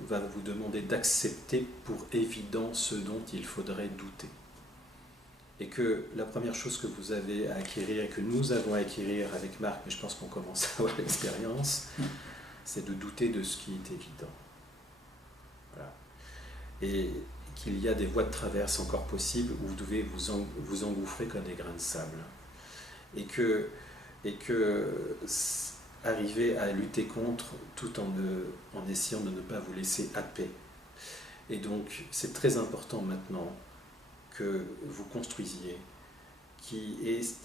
va vous demander d'accepter pour évident ce dont il faudrait douter. Et que la première chose que vous avez à acquérir, et que nous avons à acquérir avec Marc, mais je pense qu'on commence à avoir l'expérience, c'est de douter de ce qui est évident. Voilà. Et qu'il y a des voies de traverse encore possibles où vous devez vous engouffrer comme des grains de sable. Et que arriver à lutter contre tout en essayant de ne pas vous laisser happer. Et donc, c'est très important maintenant que vous construisiez, qui est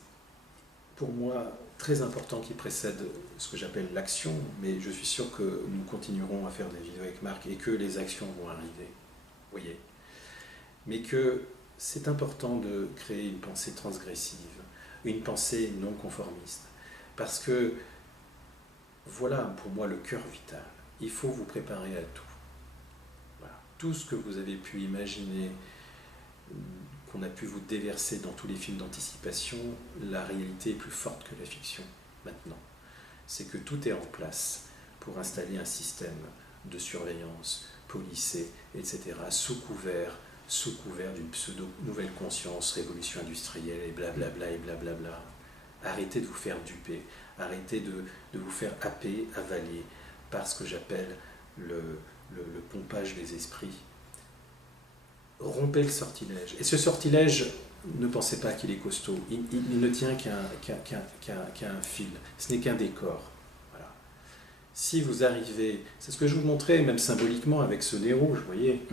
pour moi très important, qui précède ce que j'appelle l'action, mais je suis sûr que nous continuerons à faire des vidéos avec Marc et que les actions vont arriver, vous voyez. Mais que c'est important de créer une pensée transgressive, une pensée non conformiste, parce que voilà pour moi le cœur vital. Il faut vous préparer à tout. Voilà. Tout ce que vous avez pu imaginer, qu'on a pu vous déverser dans tous les films d'anticipation, la réalité est plus forte que la fiction maintenant. C'est que tout est en place pour installer un système de surveillance, policé, etc., sous couvert d'une pseudo-nouvelle conscience, révolution industrielle et blablabla et blablabla. Arrêtez de vous faire duper, arrêtez de vous faire happer, avaler par ce que j'appelle le pompage des esprits. Rompez le sortilège. Et ce sortilège, ne pensez pas qu'il est costaud, il ne tient qu'un fil, ce n'est qu'un décor. Voilà. Si vous arrivez, c'est ce que je vous montrais même symboliquement avec ce nez rouge, vous voyez.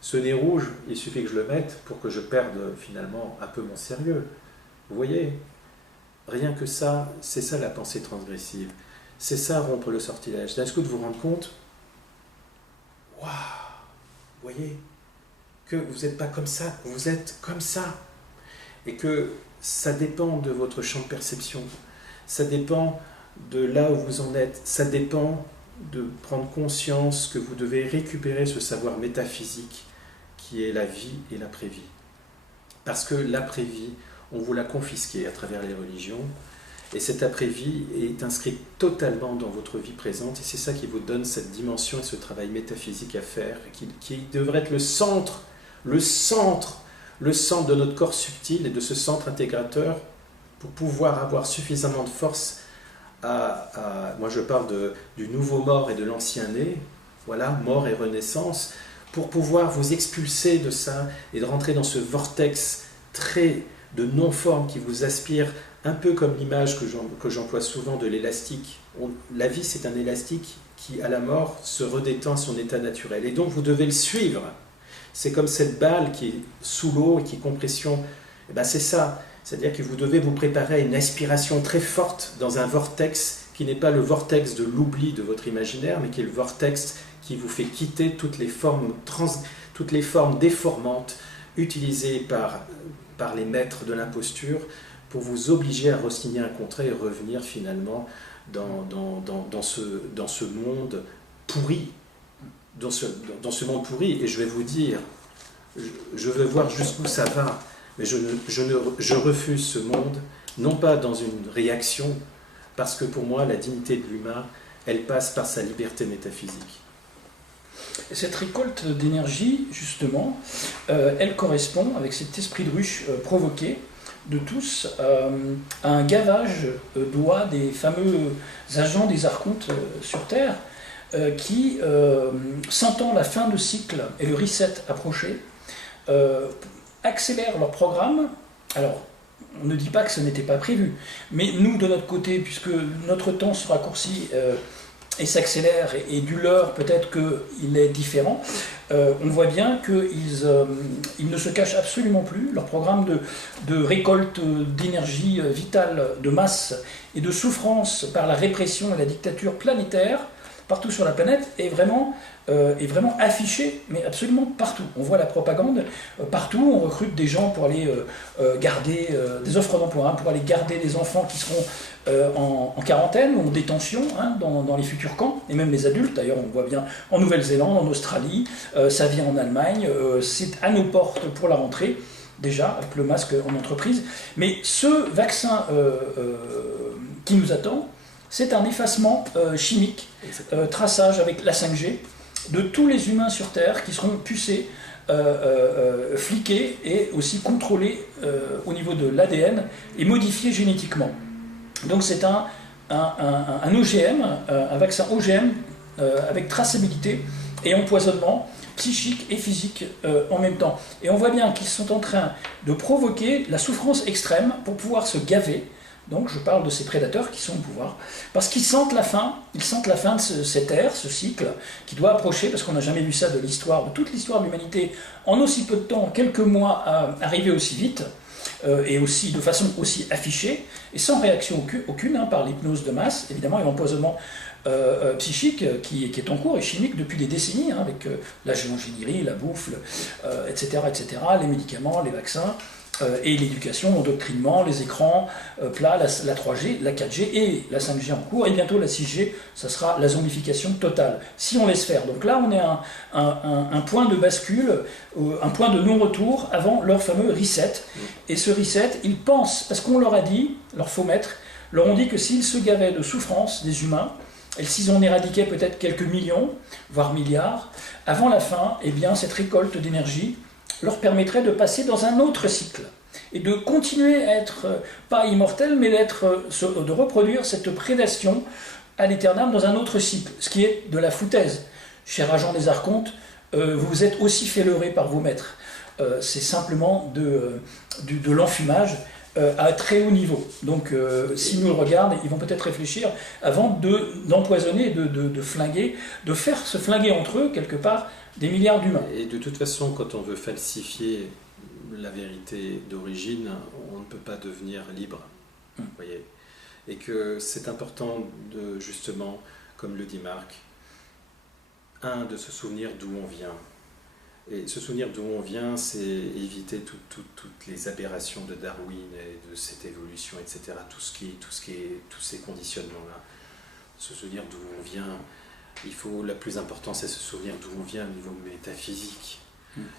Ce nez rouge, il suffit que je le mette pour que je perde finalement un peu mon sérieux. Vous voyez? Rien que ça, c'est ça la pensée transgressive. C'est ça rompre le sortilège. Est-ce que vous vous rendez compte? Waouh! Vous voyez? Que vous n'êtes pas comme ça, vous êtes comme ça. Et que ça dépend de votre champ de perception. Ça dépend de là où vous en êtes. Ça dépend de prendre conscience que vous devez récupérer ce savoir métaphysique qui est la vie et l'après-vie. Parce que l'après-vie, on vous l'a confisqué à travers les religions, et cette après-vie est inscrite totalement dans votre vie présente, et c'est ça qui vous donne cette dimension et ce travail métaphysique à faire, qui devrait être le centre de notre corps subtil et de ce centre intégrateur pour pouvoir avoir suffisamment de force moi je parle du nouveau mort et de l'ancien né, voilà, mort et renaissance, pour pouvoir vous expulser de ça et de rentrer dans ce vortex très de non-forme qui vous aspire, un peu comme l'image que j'emploie souvent de l'élastique. La vie, c'est un élastique qui, à la mort, se redétend à son état naturel. Et donc, vous devez le suivre. C'est comme cette balle qui est sous l'eau et qui est compression. Et ben, c'est ça. C'est-à-dire que vous devez vous préparer à une aspiration très forte dans un vortex qui n'est pas le vortex de l'oubli de votre imaginaire, mais qui est le vortex qui vous fait quitter toutes les formes déformantes utilisées par les maîtres de l'imposture pour vous obliger à re-signer un contrat et revenir finalement dans ce monde pourri. Dans ce monde pourri. Et je vais vous dire, je veux voir jusqu'où ça va, mais je refuse ce monde, non pas dans une réaction, parce que pour moi, la dignité de l'humain, elle passe par sa liberté métaphysique. Et cette récolte d'énergie, justement, elle correspond, avec cet esprit de ruche provoqué de tous, à un gavage d'oie des fameux agents des archontes sur Terre, qui, sentant la fin de cycle et le reset approcher, accélèrent leur programme. Alors, on ne dit pas que ce n'était pas prévu. Mais nous, de notre côté, puisque notre temps se raccourcit et s'accélère, et du leur peut-être qu'il est différent, on voit bien qu'ils ne se cachent absolument plus. Leur programme de récolte d'énergie vitale, de masse et de souffrance par la répression et la dictature planétaire, partout sur la planète, est vraiment affiché, mais absolument partout. On voit la propagande partout, on recrute des gens pour aller garder, des offres d'emploi, pour aller garder les enfants qui seront en quarantaine ou en détention dans les futurs camps, et même les adultes, d'ailleurs on voit bien en Nouvelle-Zélande, en Australie, ça vient en Allemagne, c'est à nos portes pour la rentrée, déjà, avec le masque en entreprise. Mais ce vaccin qui nous attend, c'est un effacement chimique, traçage avec la 5G, de tous les humains sur Terre qui seront pucés, fliqués et aussi contrôlés au niveau de l'ADN et modifiés génétiquement. Donc c'est un OGM, un vaccin OGM avec traçabilité et empoisonnement psychique et physique en même temps. Et on voit bien qu'ils sont en train de provoquer la souffrance extrême pour pouvoir se gaver. Donc je parle de ces prédateurs qui sont au pouvoir, parce qu'ils sentent la fin de cette ère, ce cycle, qui doit approcher, parce qu'on n'a jamais vu ça de l'histoire, de toute l'histoire de l'humanité, en aussi peu de temps, quelques mois, arriver aussi vite, et aussi de façon aussi affichée, et sans réaction aucune, par l'hypnose de masse, évidemment, et l'empoisonnement psychique qui est en cours et chimique depuis des décennies, avec la géo-ingénierie, la bouffe, etc., les médicaments, les vaccins, et l'éducation, l'endoctrinement, les écrans plats, la 3G, la 4G et la 5G en cours, et bientôt la 6G, ça sera la zombification totale, si on laisse faire. Donc là, on est à un point de bascule, un point de non-retour avant leur fameux reset. Et ce reset, ils pensent, parce qu'on leur a dit, leurs faux maîtres, leur ont dit que s'ils se gavaient de souffrance des humains, et s'ils en éradiquaient peut-être quelques millions, voire milliards, avant la fin, eh bien, cette récolte d'énergie leur permettrait de passer dans un autre cycle et de continuer à être, pas immortel, mais de reproduire cette prédation à l'éternel dans un autre cycle, ce qui est de la foutaise. Cher agent des archontes, vous êtes aussi fait leurrer par vos maîtres. C'est simplement de l'enfumage à très haut niveau. Donc s'ils nous le regardent, ils vont peut-être réfléchir avant d'empoisonner, de flinguer, de faire se flinguer entre eux, quelque part, des milliards d'humains. Et de toute façon, quand on veut falsifier la vérité d'origine, on ne peut pas devenir libre. Vous voyez. Et que c'est important de, justement, comme le dit Marc, de se souvenir d'où on vient. Et se souvenir d'où on vient, c'est éviter toutes les aberrations de Darwin et de cette évolution, etc. Tous ces conditionnements-là. Se souvenir d'où on vient. La plus importante, c'est se souvenir d'où on vient au niveau métaphysique.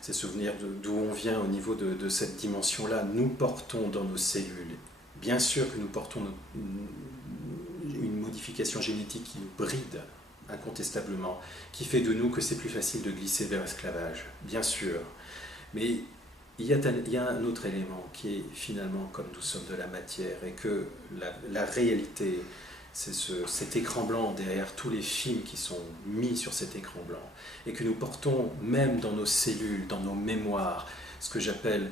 C'est se souvenir d'où on vient au niveau de cette dimension-là. Nous portons dans nos cellules, bien sûr que nous portons une modification génétique qui nous bride, incontestablement, qui fait de nous que c'est plus facile de glisser vers l'esclavage, bien sûr. Mais il y a un autre élément qui est finalement, comme nous sommes de la matière, et que la réalité, c'est cet écran blanc derrière tous les films qui sont mis sur cet écran blanc, et que nous portons même dans nos cellules, dans nos mémoires, ce que j'appelle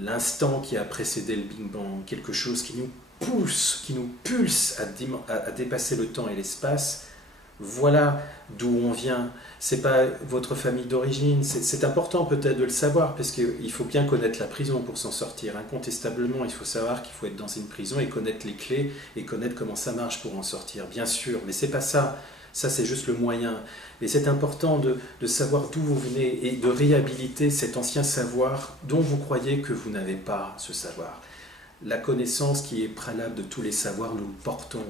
l'instant qui a précédé le Big Bang, quelque chose qui nous pousse, qui nous pulse à dépasser le temps et l'espace. Voilà d'où on vient. C'est pas votre famille d'origine. C'est important peut-être de le savoir, parce qu'il faut bien connaître la prison pour s'en sortir. Incontestablement, il faut savoir qu'il faut être dans une prison et connaître les clés et connaître comment ça marche pour en sortir, bien sûr. Mais c'est pas ça. Ça, c'est juste le moyen. Et c'est important de savoir d'où vous venez et de réhabiliter cet ancien savoir dont vous croyez que vous n'avez pas ce savoir. La connaissance qui est préalable de tous les savoirs, nous le portons.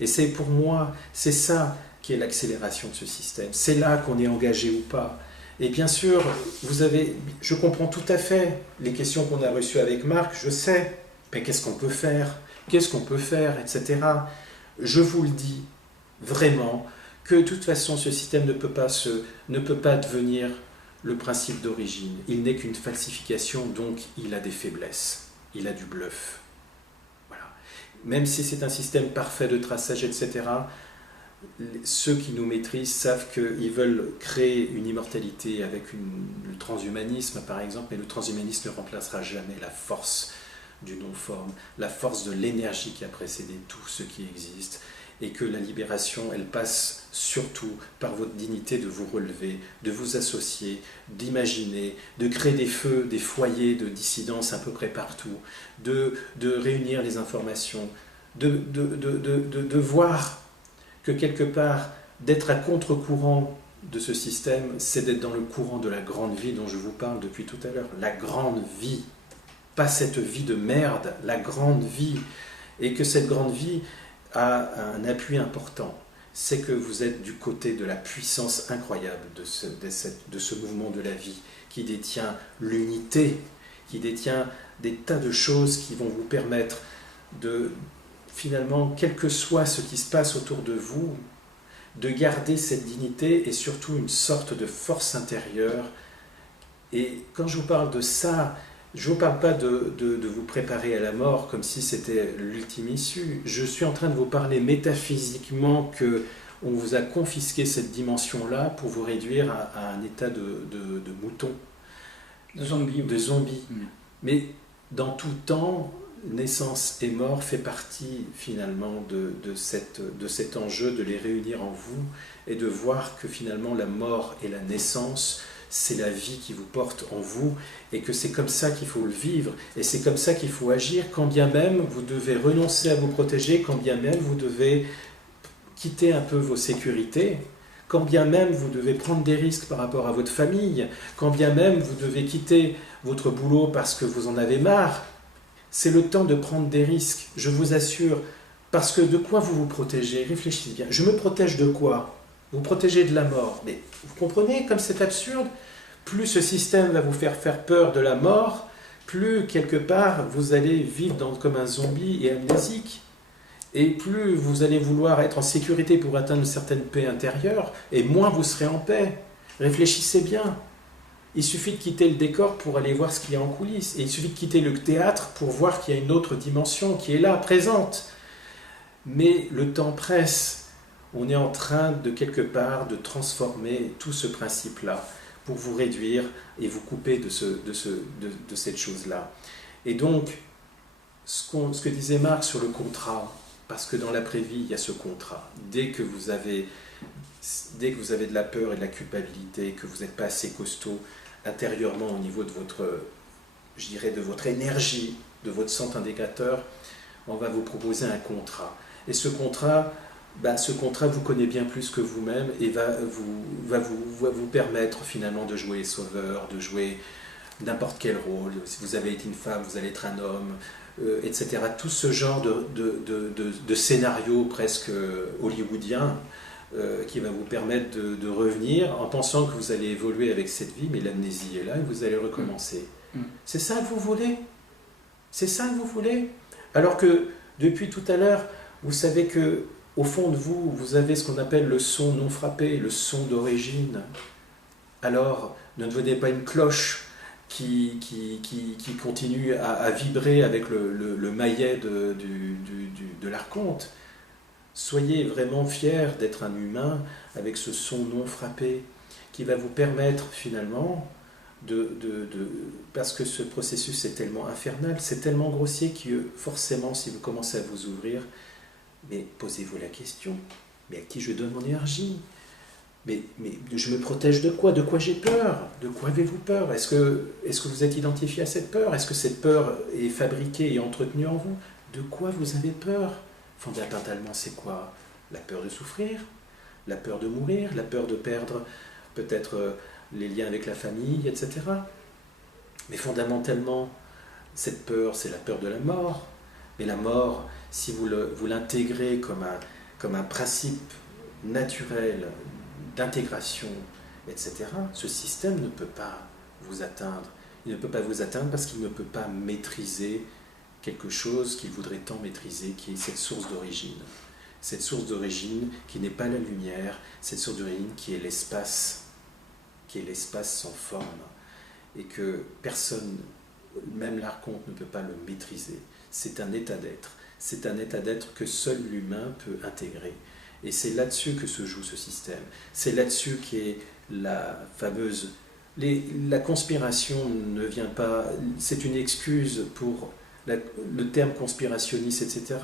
Et c'est pour moi, c'est ça qui est l'accélération de ce système. C'est là qu'on est engagé ou pas. Et bien sûr, je comprends tout à fait les questions qu'on a reçues avec Marc, je sais, mais qu'est-ce qu'on peut faire? Qu'est-ce qu'on peut faire, etc. Je vous le dis vraiment que de toute façon, ce système ne peut pas devenir le principe d'origine. Il n'est qu'une falsification, donc il a des faiblesses. Il a du bluff. Voilà. Même si c'est un système parfait de traçage, etc., ceux qui nous maîtrisent savent qu'ils veulent créer une immortalité avec le transhumanisme, par exemple, mais le transhumanisme ne remplacera jamais la force du non-forme, la force de l'énergie qui a précédé tout ce qui existe, et que la libération, elle passe surtout par votre dignité de vous relever, de vous associer, d'imaginer, de créer des feux, des foyers de dissidence à peu près partout, de réunir les informations, de voir que quelque part, d'être à contre-courant de ce système, c'est d'être dans le courant de la grande vie dont je vous parle depuis tout à l'heure. La grande vie, pas cette vie de merde, la grande vie. Et que cette grande vie a un appui important. C'est que vous êtes du côté de la puissance incroyable de ce mouvement de la vie qui détient l'unité, qui détient des tas de choses qui vont vous permettre de, finalement, quel que soit ce qui se passe autour de vous, de garder cette dignité et surtout une sorte de force intérieure. Et quand je vous parle de ça, je ne vous parle pas de vous préparer à la mort comme si c'était l'ultime issue. Je suis en train de vous parler métaphysiquement que on vous a confisqué cette dimension-là pour vous réduire à un état de mouton. De zombie. De zombie. Mais dans tout temps, naissance et mort fait partie finalement de cet enjeu de les réunir en vous et de voir que finalement la mort et la naissance, c'est la vie qui vous porte en vous et que c'est comme ça qu'il faut le vivre et c'est comme ça qu'il faut agir quand bien même vous devez renoncer à vous protéger, quand bien même vous devez quitter un peu vos sécurités, quand bien même vous devez prendre des risques par rapport à votre famille, quand bien même vous devez quitter votre boulot parce que vous en avez marre. C'est le temps de prendre des risques, je vous assure, parce que de quoi vous vous protégez? Réfléchissez bien. Je me protège de quoi? Vous protégez de la mort. Mais vous comprenez comme c'est absurde? Plus ce système va vous faire peur de la mort, plus quelque part vous allez vivre comme un zombie et amnésique. Et plus vous allez vouloir être en sécurité pour atteindre une certaine paix intérieure, et moins vous serez en paix. Réfléchissez bien. Il suffit de quitter le décor pour aller voir ce qu'il y a en coulisses. Et il suffit de quitter le théâtre pour voir qu'il y a une autre dimension qui est là, présente. Mais le temps presse. On est en train de quelque part de transformer tout ce principe-là pour vous réduire et vous couper de cette chose-là. Et donc, ce que disait Marc sur le contrat, parce que dans l'après-vie, il y a ce contrat. Dès que vous avez de la peur et de la culpabilité, que vous n'êtes pas assez costaud intérieurement au niveau de votre énergie, de votre centre indicateur, on va vous proposer un contrat. Et ce contrat vous connaît bien plus que vous-même et va vous permettre finalement de jouer les sauveurs, de jouer n'importe quel rôle. Si vous avez été une femme, vous allez être un homme, etc. Tout ce genre de scénario presque hollywoodien qui va vous permettre de revenir en pensant que vous allez évoluer avec cette vie, mais l'amnésie est là et vous allez recommencer. C'est ça que vous voulez? C'est ça que vous voulez? Alors que depuis tout à l'heure, vous savez que au fond de vous, vous avez ce qu'on appelle le son non frappé, le son d'origine. Alors, ne devenez pas une cloche qui continue à vibrer avec le maillet de l'archonte. Soyez vraiment fiers d'être un humain avec ce son non frappé qui va vous permettre finalement parce que ce processus est tellement infernal, c'est tellement grossier que forcément si vous commencez à vous ouvrir, mais posez-vous la question, mais à qui je donne mon énergie? Mais je me protège de quoi? De quoi j'ai peur? De quoi avez-vous peur? Est-ce que vous êtes identifié à cette peur? Est-ce que cette peur est fabriquée et entretenue en vous? De quoi vous avez peur? Fondamentalement, c'est quoi? La peur de souffrir, la peur de mourir, la peur de perdre peut-être les liens avec la famille, etc. Mais fondamentalement, cette peur, c'est la peur de la mort. Mais la mort, si vous l'intégrez comme un principe naturel d'intégration, etc., ce système ne peut pas vous atteindre. Il ne peut pas vous atteindre parce qu'il ne peut pas maîtriser quelque chose qu'il voudrait tant maîtriser, qui est cette source d'origine. Cette source d'origine qui n'est pas la lumière, cette source d'origine qui est l'espace sans forme, et que personne, même l'archonte, ne peut pas le maîtriser. C'est un état d'être. C'est un état d'être que seul l'humain peut intégrer. Et c'est là-dessus que se joue ce système. C'est là-dessus qu'est la fameuse... La conspiration ne vient pas... C'est une excuse pour Le terme conspirationniste, etc.,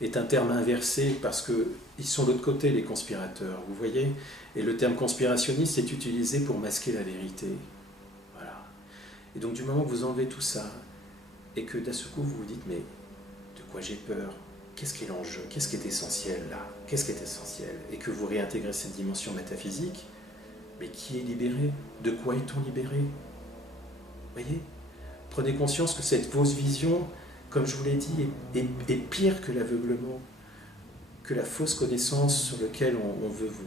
est un terme inversé parce qu'ils sont de l'autre côté, les conspirateurs, vous voyez. Et le terme conspirationniste est utilisé pour masquer la vérité. Voilà. Et donc du moment que vous enlevez tout ça, et que d'un seul coup vous vous dites, mais de quoi j'ai peur? Qu'est-ce qui est l'enjeu? Qu'est-ce qui est essentiel là? Qu'est-ce qui est essentiel? Et que vous réintégrez cette dimension métaphysique, mais qui est libéré? De quoi est-on libéré? Vous voyez? Prenez conscience que cette fausse vision, comme je vous l'ai dit, est pire que l'aveuglement, que la fausse connaissance sur laquelle on veut vous...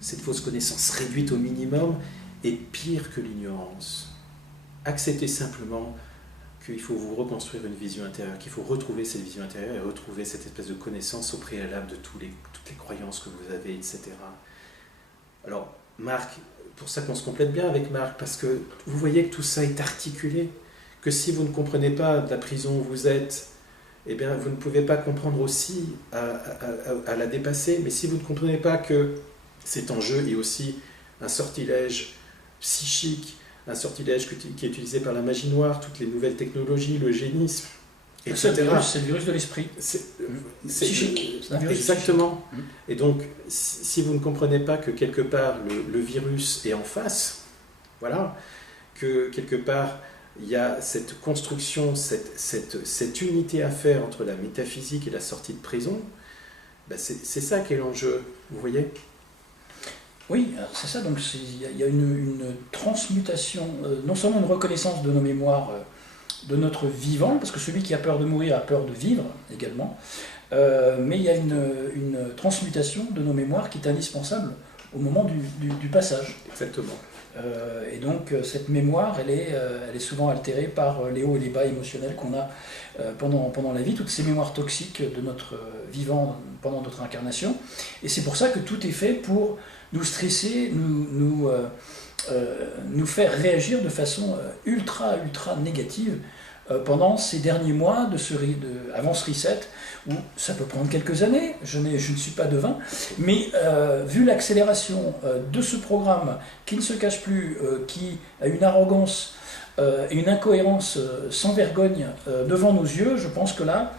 Cette fausse connaissance réduite au minimum est pire que l'ignorance. Acceptez simplement qu'il faut vous reconstruire une vision intérieure, qu'il faut retrouver cette vision intérieure et retrouver cette espèce de connaissance au préalable de toutes les croyances que vous avez, etc. Alors, Marc, pour ça qu'on se complète bien avec Marc, parce que vous voyez que tout ça est articulé, que si vous ne comprenez pas la prison où vous êtes, eh bien, vous ne pouvez pas comprendre aussi à la dépasser, mais si vous ne comprenez pas que cet enjeu est aussi un sortilège psychique, un sortilège qui est utilisé par la magie noire, toutes les nouvelles technologies, l'eugénisme, etc. C'est le virus de l'esprit. C'est psychique. C'est un virus exactement. Psychique. Et donc, si vous ne comprenez pas que quelque part le virus est en face, voilà, que quelque part il y a cette construction, cette unité à faire entre la métaphysique et la sortie de prison, ben c'est ça qui est l'enjeu, vous voyez ? Oui, c'est ça, donc il y a une transmutation, non seulement une reconnaissance de nos mémoires, de notre vivant, parce que celui qui a peur de mourir a peur de vivre également, mais il y a une transmutation de nos mémoires qui est indispensable au moment du passage. Exactement. Et donc cette mémoire, elle est souvent altérée par les hauts et les bas émotionnels qu'on a pendant la vie, toutes ces mémoires toxiques de notre vivant pendant notre incarnation. Et c'est pour ça que tout est fait pour nous stresser, nous faire réagir de façon ultra négative pendant ces derniers mois avant ce reset, où ça peut prendre quelques années, je ne suis pas devin, mais vu l'accélération de ce programme qui ne se cache plus, qui a une arrogance et une incohérence sans vergogne devant nos yeux, je pense que là,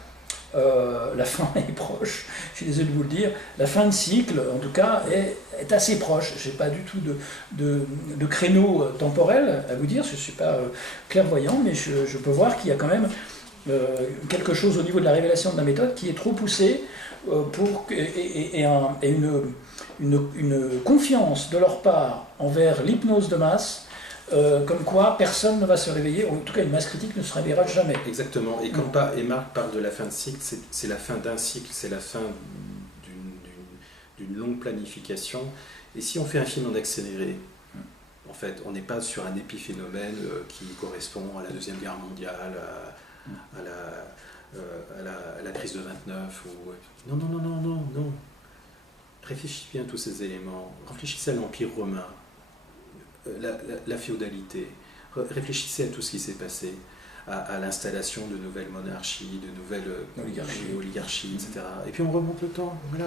la fin est proche, je suis désolé de vous le dire, la fin de cycle, en tout cas, est assez proche. Je n'ai pas du tout de créneau temporel à vous dire, je ne suis pas clairvoyant, mais je peux voir qu'il y a quand même quelque chose au niveau de la révélation de la méthode qui est trop poussé et une confiance de leur part envers l'hypnose de masse, comme quoi personne ne va se réveiller, ou en tout cas une masse critique ne se réveillera jamais. Exactement, et et Marc parle de la fin de cycle, c'est la fin d'un cycle, c'est la fin d'une longue planification, et si on fait un film en accéléré, en fait, on n'est pas sur un épiphénomène qui correspond à la Deuxième Guerre mondiale, à la crise de 29, non. Réfléchissez bien à tous ces éléments, réfléchissez à l'Empire romain, la féodalité, réfléchissez à tout ce qui s'est passé, à l'installation de nouvelles monarchies, de nouvelles oligarchies, etc. Et puis on remonte le temps, voilà.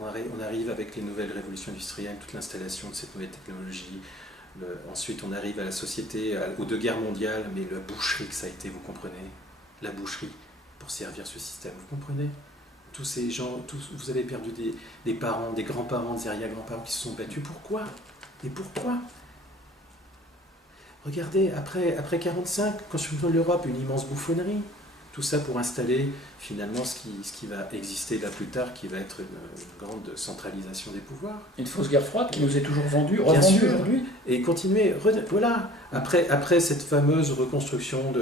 On arrive avec les nouvelles révolutions industrielles, toute l'installation de cette nouvelle technologie. Ensuite, on arrive à la société, aux deux guerres mondiales, mais la boucherie que ça a été, vous comprenez? La boucherie pour servir ce système, vous comprenez? Tous ces gens, vous avez perdu des parents, des grands-parents, des arrière-grands-parents qui se sont battus. Pourquoi? Et pourquoi? Regardez, après 1945, construction de l'Europe, une immense bouffonnerie. Tout ça pour installer finalement ce qui va exister là plus tard, qui va être une grande centralisation des pouvoirs. Une fausse guerre froide qui nous est toujours revendue aujourd'hui. Et continuer, voilà. Après cette fameuse reconstruction du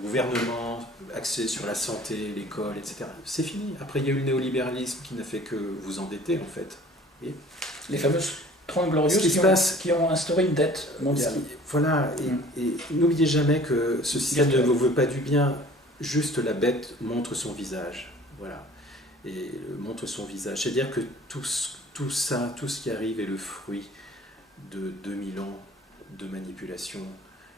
gouvernement axé sur la santé, l'école, etc. C'est fini. Après, il y a eu le néolibéralisme qui n'a fait que vous endetter, en fait. Et les fameuses 30 glorieuses qui ont instauré une dette mondiale. Voilà, et n'oubliez jamais que ce système ne vous veut pas du bien, juste la bête montre son visage. Voilà, et montre son visage. C'est-à-dire que tout ça, tout ce qui arrive est le fruit de 2000 ans de manipulation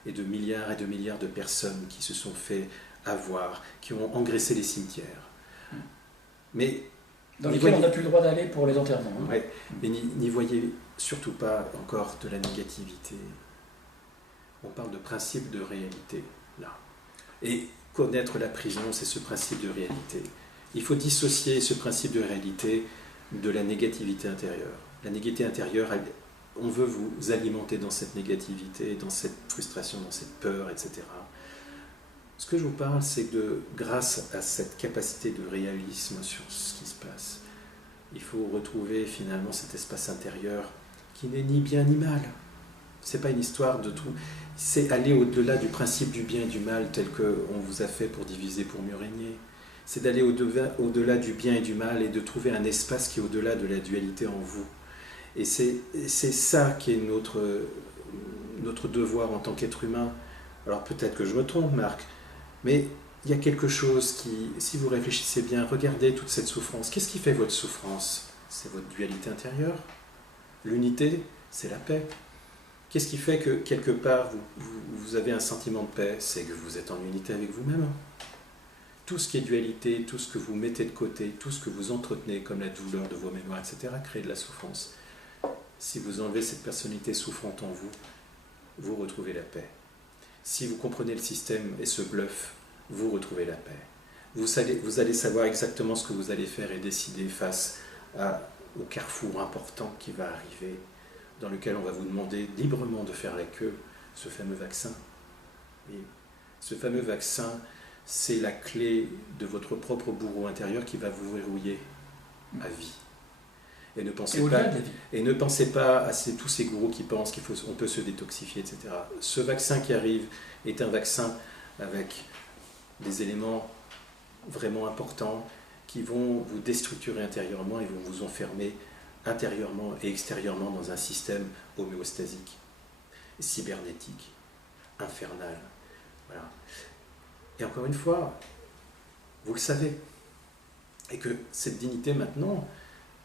et de milliards de personnes qui se sont fait avoir, qui ont engraissé les cimetières. Mais dans lesquels on n'a plus le droit d'aller pour les enterrements. Hein. Ouais, mais n'y voyez surtout pas encore de la négativité. On parle de principe de réalité, là. Et connaître la prison, c'est ce principe de réalité. Il faut dissocier ce principe de réalité de la négativité intérieure. La négativité intérieure, on veut vous alimenter dans cette négativité, dans cette frustration, dans cette peur, etc. Ce que je vous parle, c'est que grâce à cette capacité de réalisme sur ce qui se passe, il faut retrouver finalement cet espace intérieur qui n'est ni bien ni mal. Ce n'est pas une histoire de tout. C'est aller au-delà du principe du bien et du mal tel qu'on vous a fait pour diviser, pour mieux régner. C'est d'aller au-delà du bien et du mal et de trouver un espace qui est au-delà de la dualité en vous. Et c'est ça qui est notre devoir en tant qu'être humain. Alors peut-être que je me trompe, Marc, mais il y a quelque chose qui, si vous réfléchissez bien, regardez toute cette souffrance. Qu'est-ce qui fait votre souffrance? C'est votre dualité intérieure. L'unité, c'est la paix. Qu'est-ce qui fait que quelque part vous avez un sentiment de paix? C'est que vous êtes en unité avec vous-même. Tout ce qui est dualité, tout ce que vous mettez de côté, tout ce que vous entretenez comme la douleur de vos mémoires, etc., crée de la souffrance. Si vous enlevez cette personnalité souffrante en vous, vous retrouvez la paix. Si vous comprenez le système et ce bluff, vous retrouvez la paix. Vous allez savoir exactement ce que vous allez faire et décider face au carrefour important qui va arriver, dans lequel on va vous demander librement de faire la queue, ce fameux vaccin. Et ce fameux vaccin, c'est la clé de votre propre bourreau intérieur qui va vous verrouiller à vie. Et ne pensez pas à tous ces gourous qui pensent qu'on peut se détoxifier, etc. Ce vaccin qui arrive est un vaccin avec des éléments vraiment importants qui vont vous déstructurer intérieurement et vont vous enfermer intérieurement et extérieurement dans un système homéostasique, cybernétique, infernal. Voilà. Et encore une fois, vous le savez. Et que cette dignité maintenant,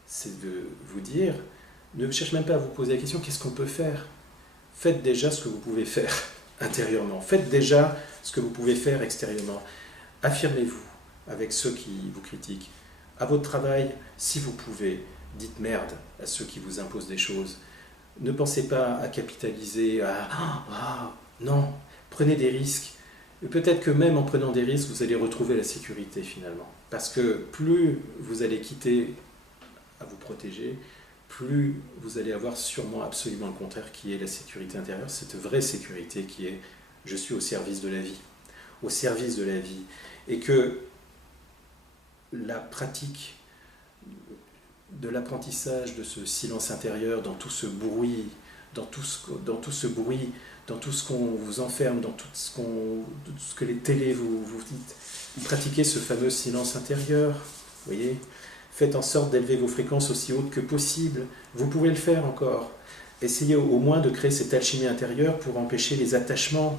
c'est de vous dire, ne cherchez même pas à vous poser la question, qu'est-ce qu'on peut faire? Faites déjà ce que vous pouvez faire intérieurement. Faites déjà ce que vous pouvez faire extérieurement. Affirmez-vous avec ceux qui vous critiquent. À votre travail, si vous pouvez, dites merde à ceux qui vous imposent des choses. Ne pensez pas à capitaliser, non, prenez des risques. Et peut-être que même en prenant des risques, vous allez retrouver la sécurité finalement. Parce que plus vous allez quitter à vous protéger, plus vous allez avoir sûrement absolument le contraire qui est la sécurité intérieure, cette vraie sécurité qui est « je suis au service de la vie ». Au service de la vie. Et que la pratique de l'apprentissage de ce silence intérieur, dans tout ce bruit, dans tout ce qu'on vous enferme, dans tout ce que les télés vous dites, pratiquez ce fameux silence intérieur, vous voyez, faites en sorte d'élever vos fréquences aussi hautes que possible, vous pouvez le faire encore, essayez au moins de créer cette alchimie intérieure pour empêcher les attachements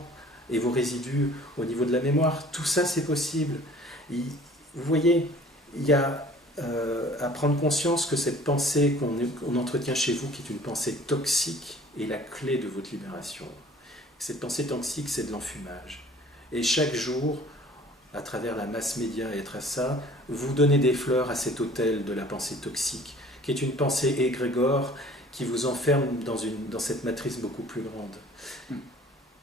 et vos résidus au niveau de la mémoire, tout ça c'est possible. Vous voyez, il y a à prendre conscience que cette pensée qu'on entretient chez vous, qui est une pensée toxique, est la clé de votre libération. Cette pensée toxique, c'est de l'enfumage. Et chaque jour, à travers la masse média et à ça, vous donnez des fleurs à cet autel de la pensée toxique, qui est une pensée égrégore qui vous enferme dans cette matrice beaucoup plus grande.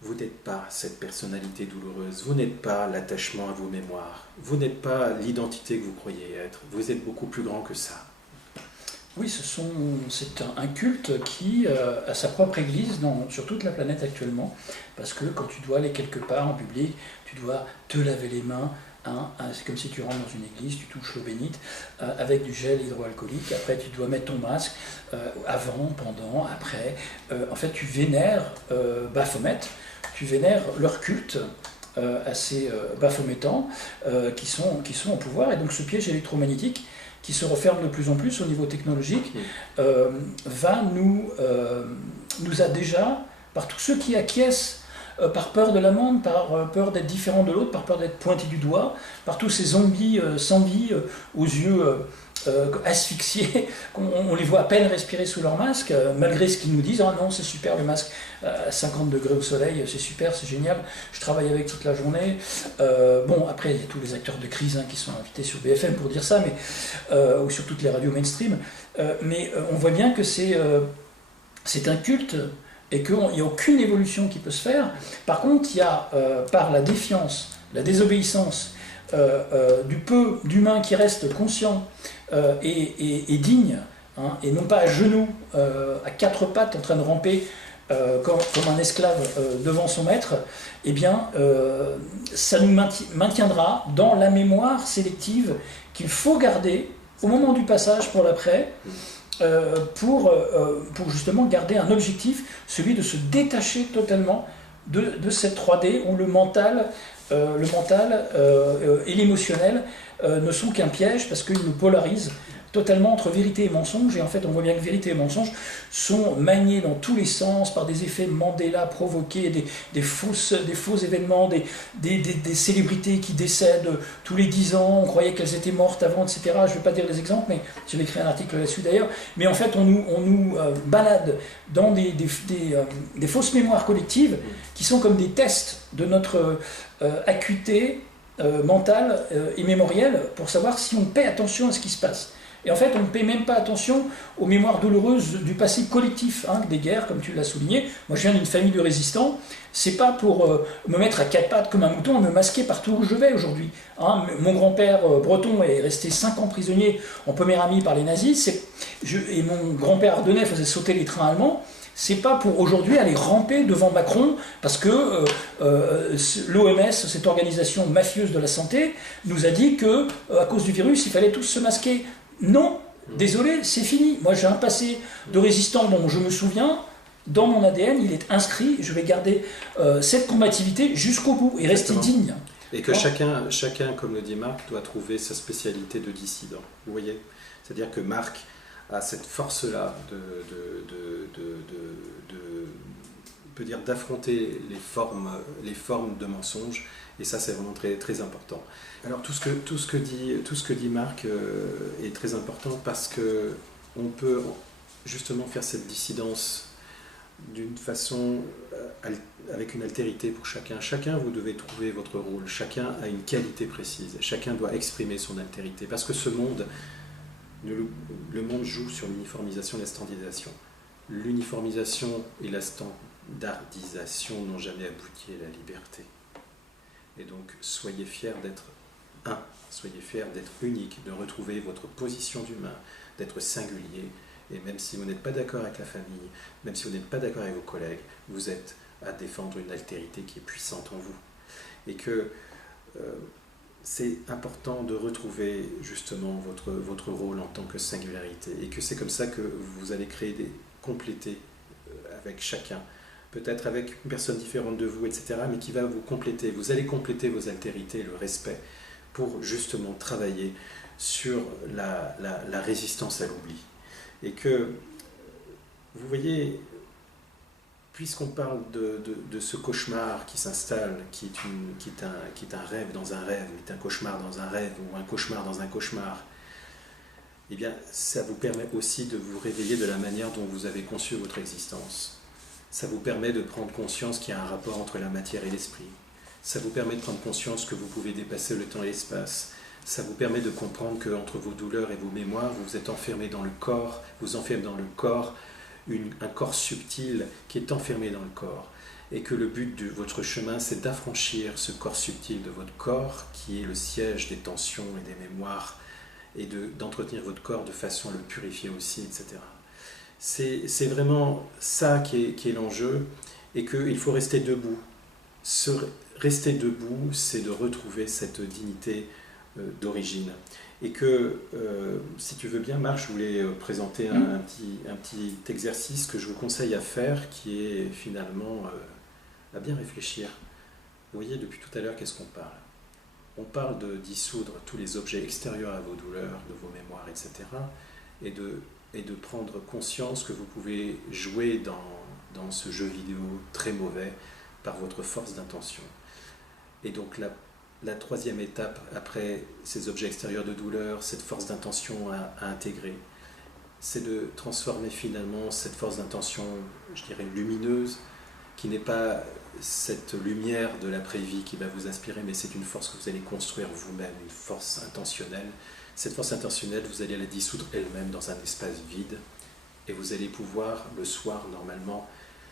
Vous n'êtes pas cette personnalité douloureuse, vous n'êtes pas l'attachement à vos mémoires, vous n'êtes pas l'identité que vous croyez être, vous êtes beaucoup plus grand que ça. Oui, c'est un culte qui a sa propre église sur toute la planète actuellement, parce que quand tu dois aller quelque part en public, tu dois te laver les mains, c'est comme si tu rentres dans une église, tu touches l'eau bénite, avec du gel hydroalcoolique, après tu dois mettre ton masque, avant, pendant, après, en fait tu vénères Baphomet, tu vénères leur culte assez baphométants qui sont au pouvoir, et donc ce piège électromagnétique qui se referme de plus en plus au niveau technologique, nous a déjà, par tous ceux qui acquiescent, par peur de l'amende, par peur d'être différent de l'autre, par peur d'être pointé du doigt, par tous ces zombies sans vie, aux yeux asphyxiés, on les voit à peine respirer sous leur masque, malgré ce qu'ils nous disent, ah non c'est super le masque, à 50 degrés au soleil, c'est super, c'est génial, je travaille avec toute la journée. Bon, après il y a tous les acteurs de crise qui sont invités sur BFM pour dire ça, ou sur toutes les radios mainstream, mais on voit bien que c'est un culte et qu'il n'y a aucune évolution qui peut se faire. Par contre, il y a, par la défiance, la désobéissance, du peu d'humains qui restent conscients et dignes, hein, et non pas à genoux, à quatre pattes, en train de ramper comme un esclave devant son maître, eh bien, ça nous maintiendra dans la mémoire sélective qu'il faut garder au moment du passage pour l'après, pour justement garder un objectif, celui de se détacher totalement de cette 3D où le mental et l'émotionnel ne sont qu'un piège parce qu'ils nous polarisent totalement entre vérité et mensonge, et en fait on voit bien que vérité et mensonge sont maniés dans tous les sens par des effets Mandela provoqués, des faux événements, des célébrités qui décèdent tous les 10 ans, on croyait qu'elles étaient mortes avant, etc. Je ne vais pas dire les exemples, mais j'ai écrit un article là-dessus d'ailleurs, mais en fait on nous balade dans des fausses mémoires collectives qui sont comme des tests de notre acuité mentale et mémorielle pour savoir si on paie attention à ce qui se passe. Et en fait, on ne paie même pas attention aux mémoires douloureuses du passé collectif, hein, des guerres, comme tu l'as souligné. Moi, je viens d'une famille de résistants. C'est pas pour me mettre à quatre pattes comme un mouton et me masquer partout où je vais aujourd'hui. Hein, mon grand-père breton est resté 5 ans prisonnier en Poméranie par les nazis. Et mon grand-père ardennais faisait sauter les trains allemands. C'est pas pour aujourd'hui aller ramper devant Macron parce que l'OMS, cette organisation mafieuse de la santé, nous a dit que à cause du virus, il fallait tous se masquer. Non, désolé, c'est fini. Moi, j'ai un passé de résistant dont je me souviens. Dans mon ADN, il est inscrit. Je vais garder cette combativité jusqu'au bout et rester digne. Et que chacun, comme le dit Marc, doit trouver sa spécialité de dissident. Vous voyez ? C'est-à-dire que Marc a cette force-là peut dire d'affronter les formes de mensonges, et ça c'est vraiment très, très important. Alors tout ce que dit Marc est très important parce que on peut justement faire cette dissidence d'une façon avec une altérité pour chacun. Chacun, vous devez trouver votre rôle, chacun a une qualité précise, chacun doit exprimer son altérité, parce que ce monde, le monde joue sur l'uniformisation et la standardisation. L'uniformisation et la standardisation n'ont jamais abouti à la liberté. Et donc, soyez fiers d'être un, soyez fiers d'être unique, de retrouver votre position d'humain, d'être singulier. Et même si vous n'êtes pas d'accord avec la famille, même si vous n'êtes pas d'accord avec vos collègues, vous êtes à défendre une altérité qui est puissante en vous. Et que c'est important de retrouver justement votre rôle en tant que singularité. Et que c'est comme ça que vous allez compléter avec chacun. Peut-être avec une personne différente de vous, etc., mais qui va vous compléter. Vous allez compléter vos altérités, le respect, pour justement travailler sur la résistance à l'oubli. Et que, vous voyez, puisqu'on parle de ce cauchemar qui s'installe, qui est un rêve dans un rêve, mais un cauchemar dans un rêve, ou un cauchemar dans un cauchemar, eh bien, ça vous permet aussi de vous réveiller de la manière dont vous avez conçu votre existence. Ça vous permet de prendre conscience qu'il y a un rapport entre la matière et l'esprit. Ça vous permet de prendre conscience que vous pouvez dépasser le temps et l'espace. Ça vous permet de comprendre qu'entre vos douleurs et vos mémoires, vous êtes enfermé dans le corps, vous enfermez dans le corps, un corps subtil qui est enfermé dans le corps. Et que le but de votre chemin, c'est d'affranchir ce corps subtil de votre corps, qui est le siège des tensions et des mémoires, et d'entretenir votre corps de façon à le purifier aussi, etc. C'est vraiment ça qui est l'enjeu, et qu'il faut rester debout. Rester debout, c'est de retrouver cette dignité d'origine. Et que, si tu veux bien, Marc, je voulais présenter un petit exercice que je vous conseille à faire, qui est finalement à bien réfléchir. Vous voyez, depuis tout à l'heure, qu'est-ce qu'on parle ? On parle de dissoudre tous les objets extérieurs à vos douleurs, de vos mémoires, etc., et de prendre conscience que vous pouvez jouer dans ce jeu vidéo très mauvais par votre force d'intention. Et donc la troisième étape, après ces objets extérieurs de douleur, cette force d'intention à intégrer, c'est de transformer finalement cette force d'intention, je dirais lumineuse, qui n'est pas cette lumière de l'après-vie qui va vous inspirer, mais c'est une force que vous allez construire vous-même, une force intentionnelle. Cette force intentionnelle, vous allez la dissoudre elle-même dans un espace vide, et vous allez pouvoir, le soir, normalement,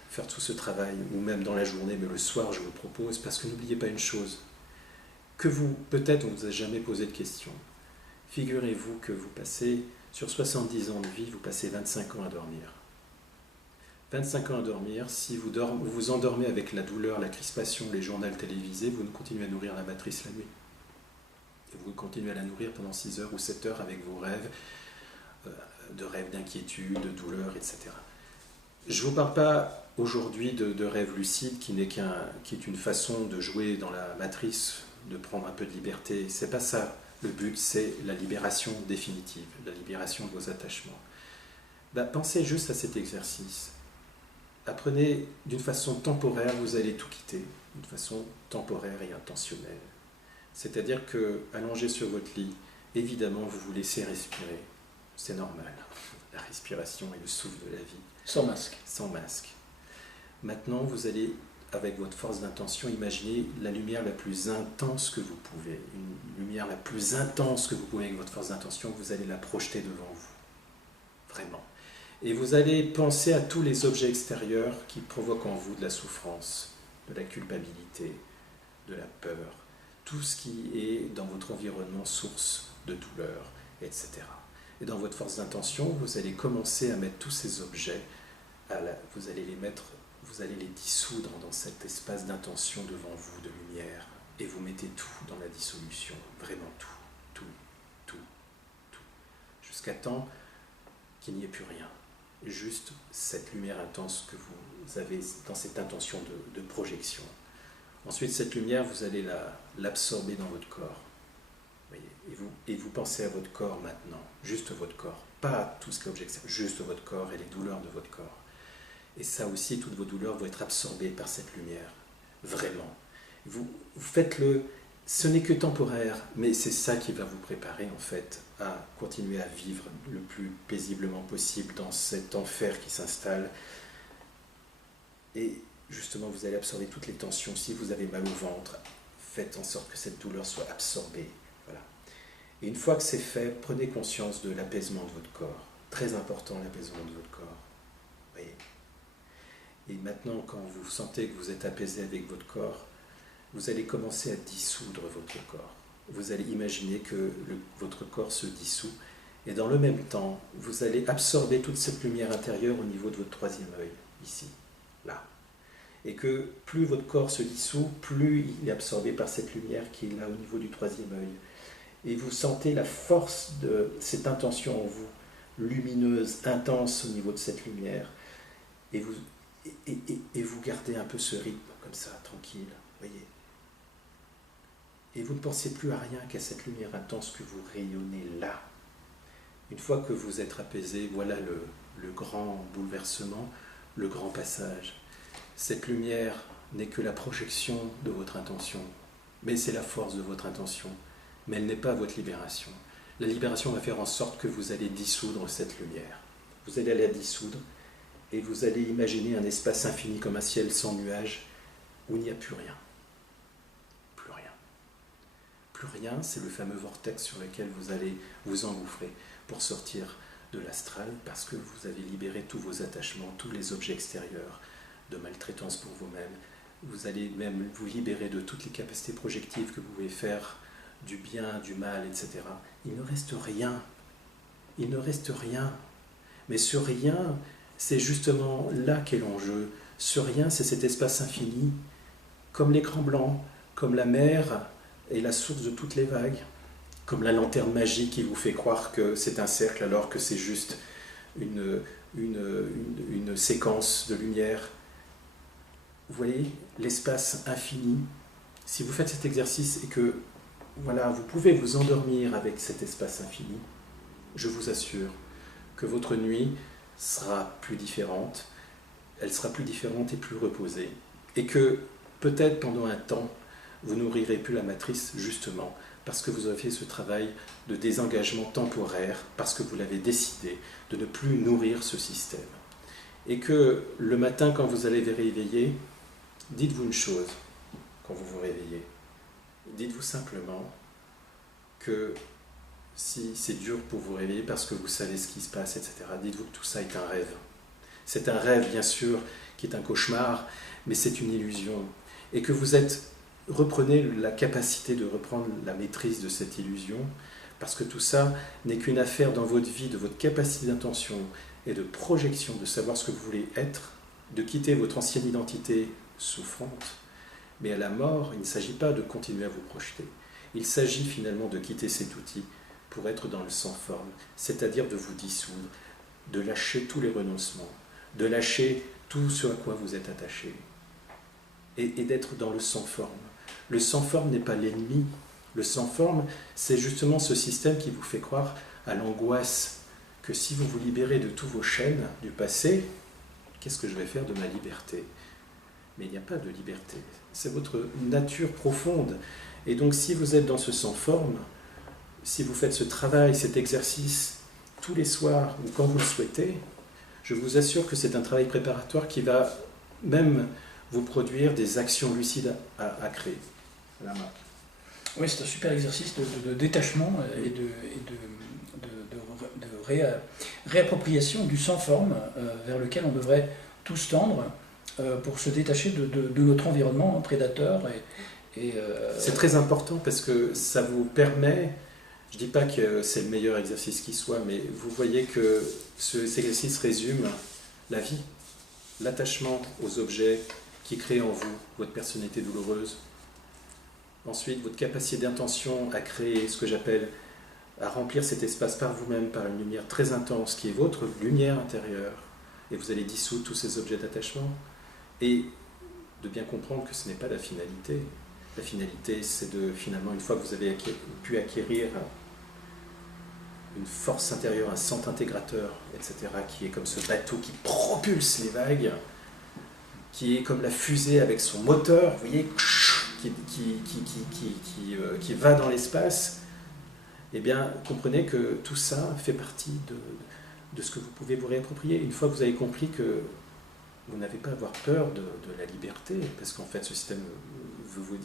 faire tout ce travail, ou même dans la journée, mais le soir je vous le propose, parce que n'oubliez pas une chose, que vous, peut-être on ne vous a jamais posé de question. Figurez-vous que vous passez, sur 70 ans de vie, vous passez 25 ans à dormir. 25 ans à dormir, si vous vous endormez avec la douleur, la crispation, les journaux télévisés, vous continuez à nourrir la matrice la nuit. Et vous continuez à la nourrir pendant 6 heures ou 7 heures avec vos rêves, de rêves d'inquiétude, de douleur, etc. Je ne vous parle pas aujourd'hui de rêve lucide qui est une façon de jouer dans la matrice, de prendre un peu de liberté. C'est pas ça. Le but, c'est la libération définitive, la libération de vos attachements. Pensez juste à cet exercice. Apprenez d'une façon temporaire, vous allez tout quitter, d'une façon temporaire et intentionnelle. C'est-à-dire que, allongé sur votre lit, évidemment, vous vous laissez respirer. C'est normal. La respiration est le souffle de la vie. Sans masque. Sans masque. Maintenant, vous allez, avec votre force d'intention, imaginer la lumière la plus intense que vous pouvez. Une lumière la plus intense que vous pouvez avec votre force d'intention, vous allez la projeter devant vous. Vraiment. Et vous allez penser à tous les objets extérieurs qui provoquent en vous de la souffrance, de la culpabilité, de la peur, tout ce qui est dans votre environnement source de douleur, etc. Et dans votre force d'intention, vous allez commencer à mettre tous ces objets, vous allez les dissoudre dans cet espace d'intention devant vous, de lumière, et vous mettez tout dans la dissolution, vraiment tout, jusqu'à temps qu'il n'y ait plus rien. Juste cette lumière intense que vous avez dans cette intention de projection. Ensuite, cette lumière, vous allez l'absorber dans votre corps. Voyez, et vous pensez à votre corps maintenant, juste votre corps, pas tout ce qui est objet extérieur, juste votre corps et les douleurs de votre corps. Et ça aussi, toutes vos douleurs vont être absorbées par cette lumière, vraiment. Vous faites-le, ce n'est que temporaire, mais c'est ça qui va vous préparer en fait à continuer à vivre le plus paisiblement possible dans cet enfer qui s'installe. Et justement, vous allez absorber toutes les tensions. Si vous avez mal au ventre, faites en sorte que cette douleur soit absorbée. Voilà. Et une fois que c'est fait, prenez conscience de l'apaisement de votre corps. Très important, l'apaisement de votre corps. Voyez. Et maintenant, quand vous sentez que vous êtes apaisé avec votre corps, vous allez commencer à dissoudre votre corps. Vous allez imaginer que votre corps se dissout. Et dans le même temps, vous allez absorber toute cette lumière intérieure au niveau de votre troisième œil, ici, là. Et que plus votre corps se dissout, plus il est absorbé par cette lumière qui est là au niveau du troisième œil. Et vous sentez la force de cette intention en vous, lumineuse, intense au niveau de cette lumière. Et vous gardez un peu ce rythme comme ça, tranquille, voyez. Et vous ne pensez plus à rien qu'à cette lumière intense que vous rayonnez là. Une fois que vous êtes apaisé, voilà le grand bouleversement, le grand passage. Cette lumière n'est que la projection de votre intention, mais c'est la force de votre intention, mais elle n'est pas votre libération. La libération va faire en sorte que vous allez dissoudre cette lumière. Vous allez la dissoudre et vous allez imaginer un espace infini comme un ciel sans nuages où il n'y a plus rien. Plus rien. Plus rien, c'est le fameux vortex sur lequel vous allez vous engouffrer pour sortir de l'astral parce que vous avez libéré tous vos attachements, tous les objets extérieurs, de maltraitance pour vous-même. Vous allez même vous libérer de toutes les capacités projectives que vous pouvez faire, du bien, du mal, etc. Il ne reste rien. Il ne reste rien. Mais ce rien, c'est justement là qu'est l'enjeu. Ce rien, c'est cet espace infini, comme l'écran blanc, comme la mer est la source de toutes les vagues, comme la lanterne magique qui vous fait croire que c'est un cercle alors que c'est juste une séquence de lumière. Vous voyez, l'espace infini. Si vous faites cet exercice et que voilà, vous pouvez vous endormir avec cet espace infini, je vous assure que votre nuit sera plus différente, elle sera plus différente et plus reposée, et que peut-être pendant un temps, vous nourrirez plus la matrice justement parce que vous avez fait ce travail de désengagement temporaire, parce que vous l'avez décidé de ne plus nourrir ce système. Et que le matin, quand vous allez vous réveiller, dites-vous une chose, quand vous vous réveillez. Dites-vous simplement que si c'est dur pour vous réveiller parce que vous savez ce qui se passe, etc., dites-vous que tout ça est un rêve. C'est un rêve, bien sûr, qui est un cauchemar, mais c'est une illusion. Et que reprenez la capacité de reprendre la maîtrise de cette illusion, parce que tout ça n'est qu'une affaire dans votre vie, de votre capacité d'intention et de projection, de savoir ce que vous voulez être, de quitter votre ancienne identité souffrante. Mais à la mort, il ne s'agit pas de continuer à vous projeter. Il s'agit finalement de quitter cet outil pour être dans le sans forme, c'est-à-dire de vous dissoudre, de lâcher tous les renoncements, de lâcher tout ce à quoi vous êtes attaché, et d'être dans le sans forme. Le sans forme n'est pas l'ennemi. Le sans forme, c'est justement ce système qui vous fait croire à l'angoisse, que si vous vous libérez de tous vos chaînes du passé, qu'est-ce que je vais faire de ma liberté? Mais il n'y a pas de liberté. C'est votre nature profonde. Et donc si vous êtes dans ce sans forme, si vous faites ce travail, cet exercice, tous les soirs ou quand vous le souhaitez, je vous assure que c'est un travail préparatoire qui va même vous produire des actions lucides à créer. Voilà. Oui, c'est un super exercice de détachement et de réappropriation du sans-forme vers lequel on devrait tous tendre pour se détacher de notre environnement prédateur. C'est très important parce que ça vous permet, je ne dis pas que c'est le meilleur exercice qui soit, mais vous voyez que cet exercice résume la vie, l'attachement aux objets qui crée en vous votre personnalité douloureuse. Ensuite, votre capacité d'intention à créer ce que j'appelle, à remplir cet espace par vous-même, par une lumière très intense, qui est votre lumière intérieure. Et vous allez dissoudre tous ces objets d'attachement. Et de bien comprendre que ce n'est pas la finalité. La finalité, c'est de, finalement, une fois que vous avez pu acquérir une force intérieure, un centre intégrateur, etc., qui est comme ce bateau qui propulse les vagues, qui est comme la fusée avec son moteur, vous voyez, qui va dans l'espace, eh bien, comprenez que tout ça fait partie de ce que vous pouvez vous réapproprier. Une fois que vous avez compris que vous n'avez pas à avoir peur de la liberté, parce qu'en fait, ce système veut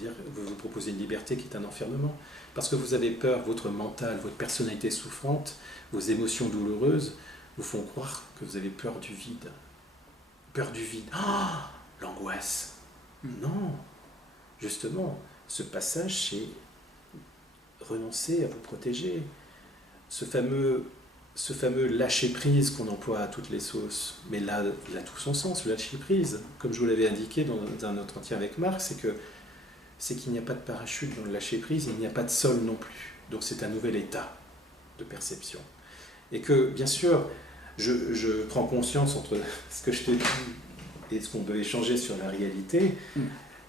vous proposer une liberté qui est un enfermement. Parce que vous avez peur, votre mental, votre personnalité souffrante, vos émotions douloureuses vous font croire que vous avez peur du vide. Peur du vide. Ah, l'angoisse. Non. Justement, ce passage, c'est renoncer à vous protéger. Ce fameux lâcher-prise qu'on emploie à toutes les sauces, mais là, il a tout son sens, le lâcher-prise. Comme je vous l'avais indiqué dans un entretien avec Marc, c'est qu'il n'y a pas de parachute dans le lâcher-prise, il n'y a pas de sol non plus. Donc c'est un nouvel état de perception. Et que, bien sûr, je prends conscience entre ce que je t'ai dit et ce qu'on peut échanger sur la réalité.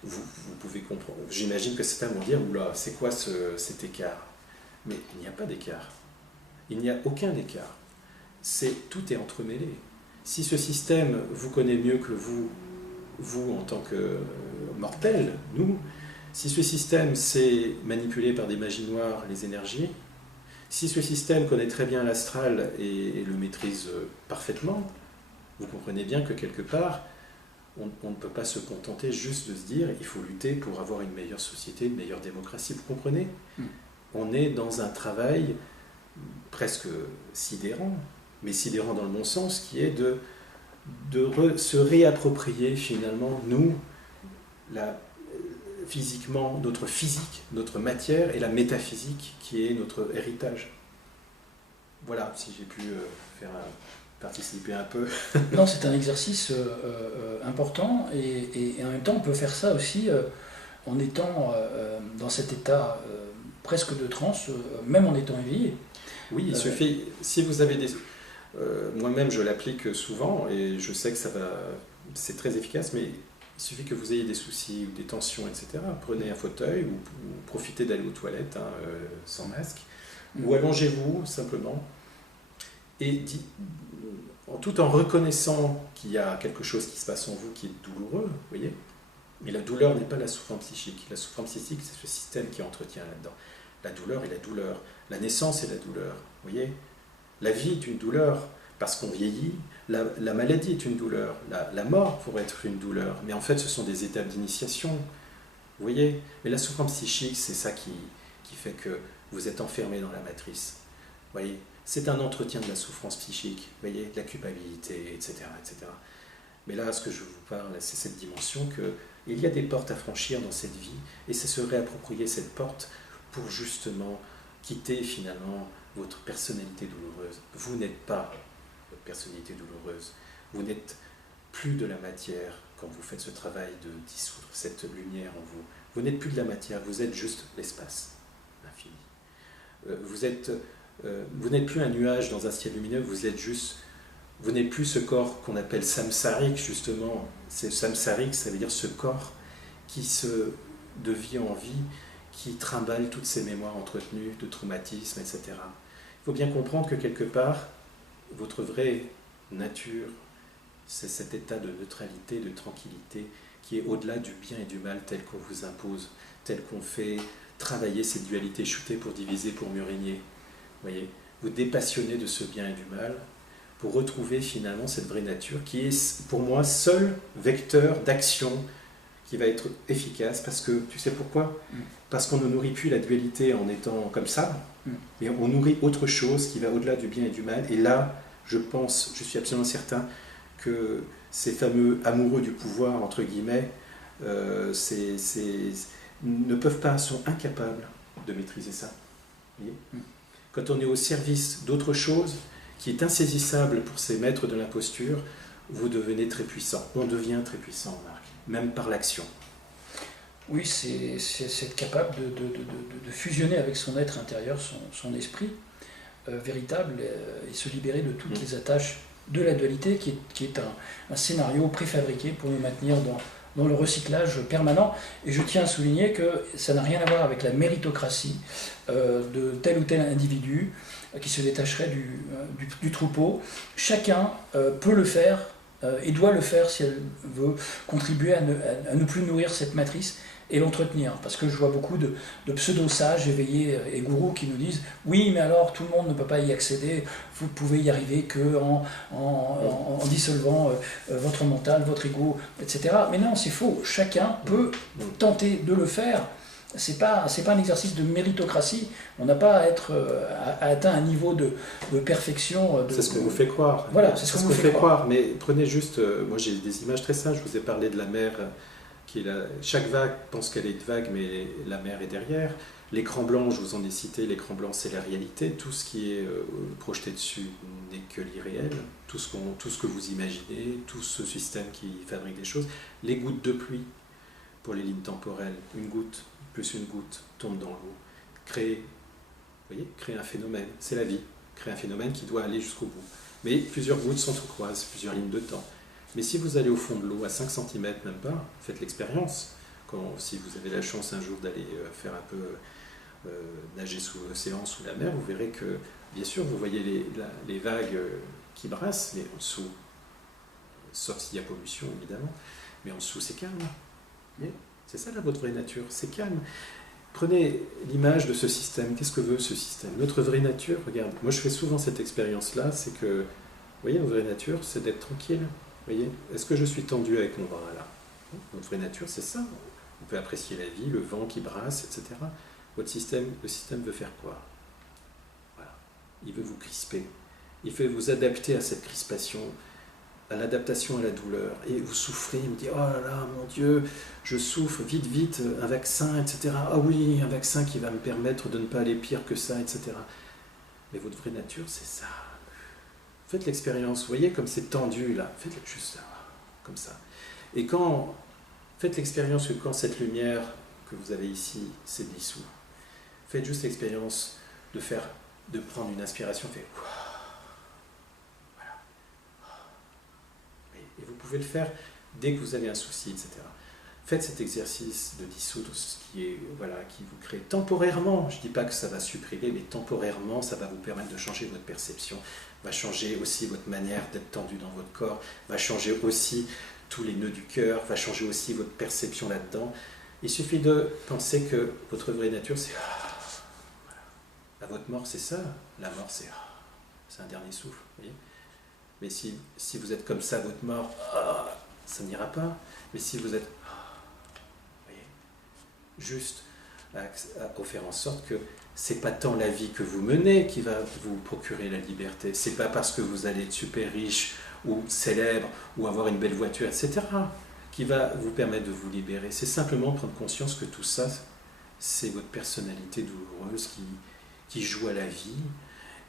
Vous pouvez comprendre. J'imagine que certains vont dire, oula, c'est quoi cet écart? Mais il n'y a pas d'écart. Il n'y a aucun écart. Tout est entremêlé. Si ce système vous connaît mieux que vous en tant que mortel, nous, si ce système sait manipuler par des magies noires les énergies, si ce système connaît très bien l'astral et le maîtrise parfaitement, vous comprenez bien que quelque part, on ne peut pas se contenter juste de se dire il faut lutter pour avoir une meilleure société, une meilleure démocratie. Vous comprenez? On est dans un travail presque sidérant, mais sidérant dans le bon sens, qui est de se réapproprier finalement, nous, physiquement, notre physique, notre matière, et la métaphysique qui est notre héritage. Voilà, si j'ai pu participer un peu. Non, c'est un exercice important, et en même temps, on peut faire ça aussi en étant dans cet état presque de transe, même en étant éveillé. Oui, il suffit, si vous avez des... moi-même, je l'applique souvent, et je sais que c'est très efficace, mais il suffit que vous ayez des soucis ou des tensions, etc. Prenez un fauteuil ou profitez d'aller aux toilettes sans masque, ou allongez-vous simplement, et tout en reconnaissant qu'il y a quelque chose qui se passe en vous qui est douloureux, vous voyez. Mais la douleur n'est pas la souffrance psychique. La souffrance psychique, c'est ce système qui entretient là-dedans. La douleur est la douleur. La naissance est la douleur. Vous voyez. La vie est une douleur parce qu'on vieillit. La maladie est une douleur. La mort pourrait être une douleur. Mais en fait, ce sont des étapes d'initiation. Vous voyez. Mais la souffrance psychique, c'est ça qui fait que vous êtes enfermé dans la matrice. Vous voyez. C'est un entretien de la souffrance psychique. Vous voyez. De la culpabilité, etc., etc. Mais là, ce que je vous parle, c'est cette dimension qu'il y a des portes à franchir dans cette vie, et c'est se réapproprier cette porte pour justement quitter finalement votre personnalité douloureuse. Vous n'êtes pas votre personnalité douloureuse, vous n'êtes plus de la matière quand vous faites ce travail de dissoudre cette lumière en vous. Vous n'êtes plus de la matière, vous êtes juste l'espace, l'infini. Vous n'êtes plus un nuage dans un ciel lumineux, vous n'êtes plus ce corps qu'on appelle samsarique, justement. C'est samsarique, ça veut dire ce corps qui de vie en vie, qui trimballe toutes ces mémoires entretenues de traumatismes, etc. Il faut bien comprendre que quelque part, votre vraie nature, c'est cet état de neutralité, de tranquillité, qui est au-delà du bien et du mal tel qu'on vous impose, tel qu'on fait travailler ces dualités, chuter pour diviser, pour mieux régner. Vous voyez, vous dépassionnez de ce bien et du mal pour retrouver finalement cette vraie nature qui est pour moi seul vecteur d'action qui va être efficace, parce que tu sais pourquoi ? Parce qu'on ne nourrit plus la dualité en étant comme ça, mais on nourrit autre chose qui va au-delà du bien et du mal. Et là, je suis absolument certain que ces fameux amoureux du pouvoir, entre guillemets, ne peuvent pas, sont incapables de maîtriser ça. Vous voyez ? Quand on est au service d'autre chose qui est insaisissable pour ces maîtres de l'imposture, vous devenez très puissant. On devient très puissant, Marc, même par l'action. Oui, c'est être capable de fusionner avec son être intérieur, son esprit véritable, et se libérer de toutes les attaches de la dualité, qui est un scénario préfabriqué pour nous maintenir dans le recyclage permanent. Et je tiens à souligner que ça n'a rien à voir avec la méritocratie de tel ou tel individu qui se détacherait du troupeau. Chacun peut le faire et doit le faire si elle veut contribuer à ne plus nourrir cette matrice et l'entretenir. Parce que je vois beaucoup de pseudo-sages éveillés et gourous qui nous disent « Oui, mais alors tout le monde ne peut pas y accéder, vous pouvez y arriver qu'en dissolvant votre mental, votre ego, etc. » Mais non, c'est faux. Chacun peut tenter de le faire. C'est pas un exercice de méritocratie. On n'a pas à atteindre un niveau de perfection. C'est ce qu'on vous fait croire. Voilà, c'est ce qu'on vous fait croire. Mais prenez juste, moi j'ai des images très simples. Je vous ai parlé de la mer. Chaque vague pense qu'elle est une vague, mais la mer est derrière. L'écran blanc, je vous en ai cité, l'écran blanc c'est la réalité. Tout ce qui est projeté dessus n'est que l'irréel. Tout ce que vous imaginez, tout ce système qui fabrique des choses. Les gouttes de pluie, pour les lignes temporelles, une goutte plus une goutte tombe dans l'eau, créer un phénomène. C'est la vie, créer un phénomène qui doit aller jusqu'au bout. Mais plusieurs gouttes s'entrecroisent, plusieurs lignes de temps. Mais si vous allez au fond de l'eau, à 5 cm même pas, faites l'expérience. Si vous avez la chance un jour d'aller faire un peu nager sous l'océan, sous la mer, vous verrez que, bien sûr, vous voyez les vagues qui brassent, mais en dessous, sauf s'il y a pollution évidemment, mais en dessous c'est calme. C'est ça là votre vraie nature, c'est calme. Prenez l'image de ce système. Qu'est-ce que veut ce système ? Notre vraie nature, regarde, moi je fais souvent cette expérience-là, c'est que, vous voyez, notre vraie nature, c'est d'être tranquille. Voyez, est-ce que je suis tendu avec mon bras là ? Notre vraie nature, c'est ça. On peut apprécier la vie, le vent qui brasse, etc. Le système veut faire quoi ? Voilà. Il veut vous crisper. Il veut vous adapter à cette crispation, à l'adaptation à la douleur. Et vous souffrez, vous dites « Oh là là, mon Dieu, je souffre, vite, vite, un vaccin, etc. Ah oui, un vaccin qui va me permettre de ne pas aller pire que ça, etc. » Mais votre vraie nature, c'est ça. Faites l'expérience, vous voyez comme c'est tendu là, faites juste ça, comme ça. Et faites l'expérience que quand cette lumière que vous avez ici s'est dissoute, faites juste l'expérience de prendre une inspiration, faites voilà. Et vous pouvez le faire dès que vous avez un souci, etc. Faites cet exercice de dissoudre ce qui vous crée temporairement. Je ne dis pas que ça va supprimer, mais temporairement, ça va vous permettre de changer votre perception, va changer aussi votre manière d'être tendu dans votre corps, va changer aussi tous les nœuds du cœur, va changer aussi votre perception là-dedans. Il suffit de penser que votre vraie nature, c'est voilà. À votre mort, c'est ça. La mort, c'est un dernier souffle. Vous voyez. Mais si vous êtes comme ça, votre mort, ça n'ira pas. Mais si vous êtes vous voyez, juste à faire en sorte que c'est pas tant la vie que vous menez qui va vous procurer la liberté. C'est pas parce que vous allez être super riche ou célèbre, ou avoir une belle voiture, etc., qui va vous permettre de vous libérer. C'est simplement prendre conscience que tout ça, c'est votre personnalité douloureuse qui joue à la vie,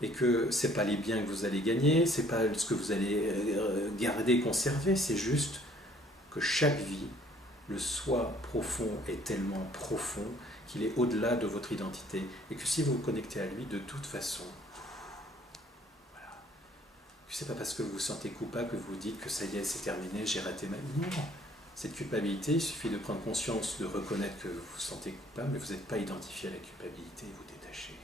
et que ce n'est pas les biens que vous allez gagner, ce n'est pas ce que vous allez garder, conserver, c'est juste que chaque vie, le soi profond est tellement profond qu'il est au-delà de votre identité, et que si vous vous connectez à lui, de toute façon, voilà, c'est pas parce que vous vous sentez coupable que vous vous dites que ça y est, c'est terminé, j'ai raté ma vie. Non, cette culpabilité, il suffit de prendre conscience, de reconnaître que vous vous sentez coupable, mais vous n'êtes pas identifié à la culpabilité, vous détachez.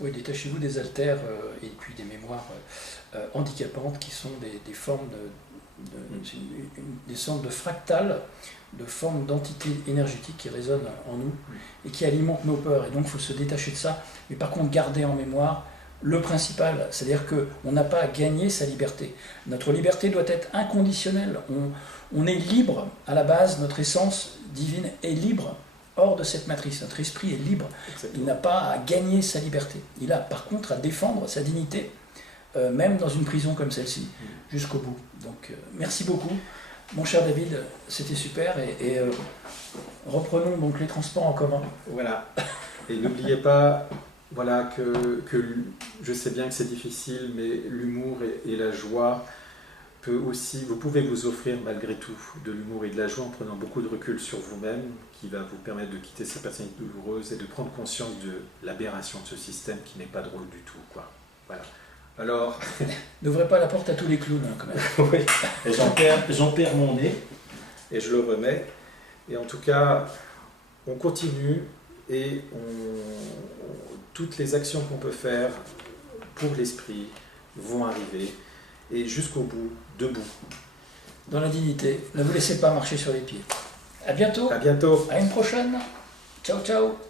Oui, détachez-vous des haltères et puis des mémoires handicapantes qui sont des formes des sortes de fractales, de formes d'entités énergétiques qui résonnent en nous et qui alimentent nos peurs. Et donc il faut se détacher de ça, mais par contre garder en mémoire le principal, c'est-à-dire qu'on n'a pas à gagner sa liberté. Notre liberté doit être inconditionnelle. On est libre à la base, notre essence divine est libre hors de cette matrice. Notre esprit est libre. Exactement. Il n'a pas à gagner sa liberté. Il a par contre à défendre sa dignité, même dans une prison comme celle-ci, jusqu'au bout. Donc merci beaucoup, mon cher David, c'était super. Et reprenons donc les transports en commun. Voilà. Et n'oubliez pas, voilà, que je sais bien que c'est difficile, mais l'humour et la joie peut aussi, vous pouvez vous offrir malgré tout de l'humour et de la joie en prenant beaucoup de recul sur vous-même, qui va vous permettre de quitter ces personnalités douloureuses et de prendre conscience de l'aberration de ce système qui n'est pas drôle du tout, quoi. Voilà. Alors, n'ouvrez pas la porte à tous les clowns, hein, quand même. Oui, et j'en perds mon nez et je le remets. Et en tout cas, on continue et toutes les actions qu'on peut faire pour l'esprit vont arriver et jusqu'au bout, debout. Dans la dignité, ne vous laissez pas marcher sur les pieds. À bientôt. À bientôt. À une prochaine. Ciao, ciao.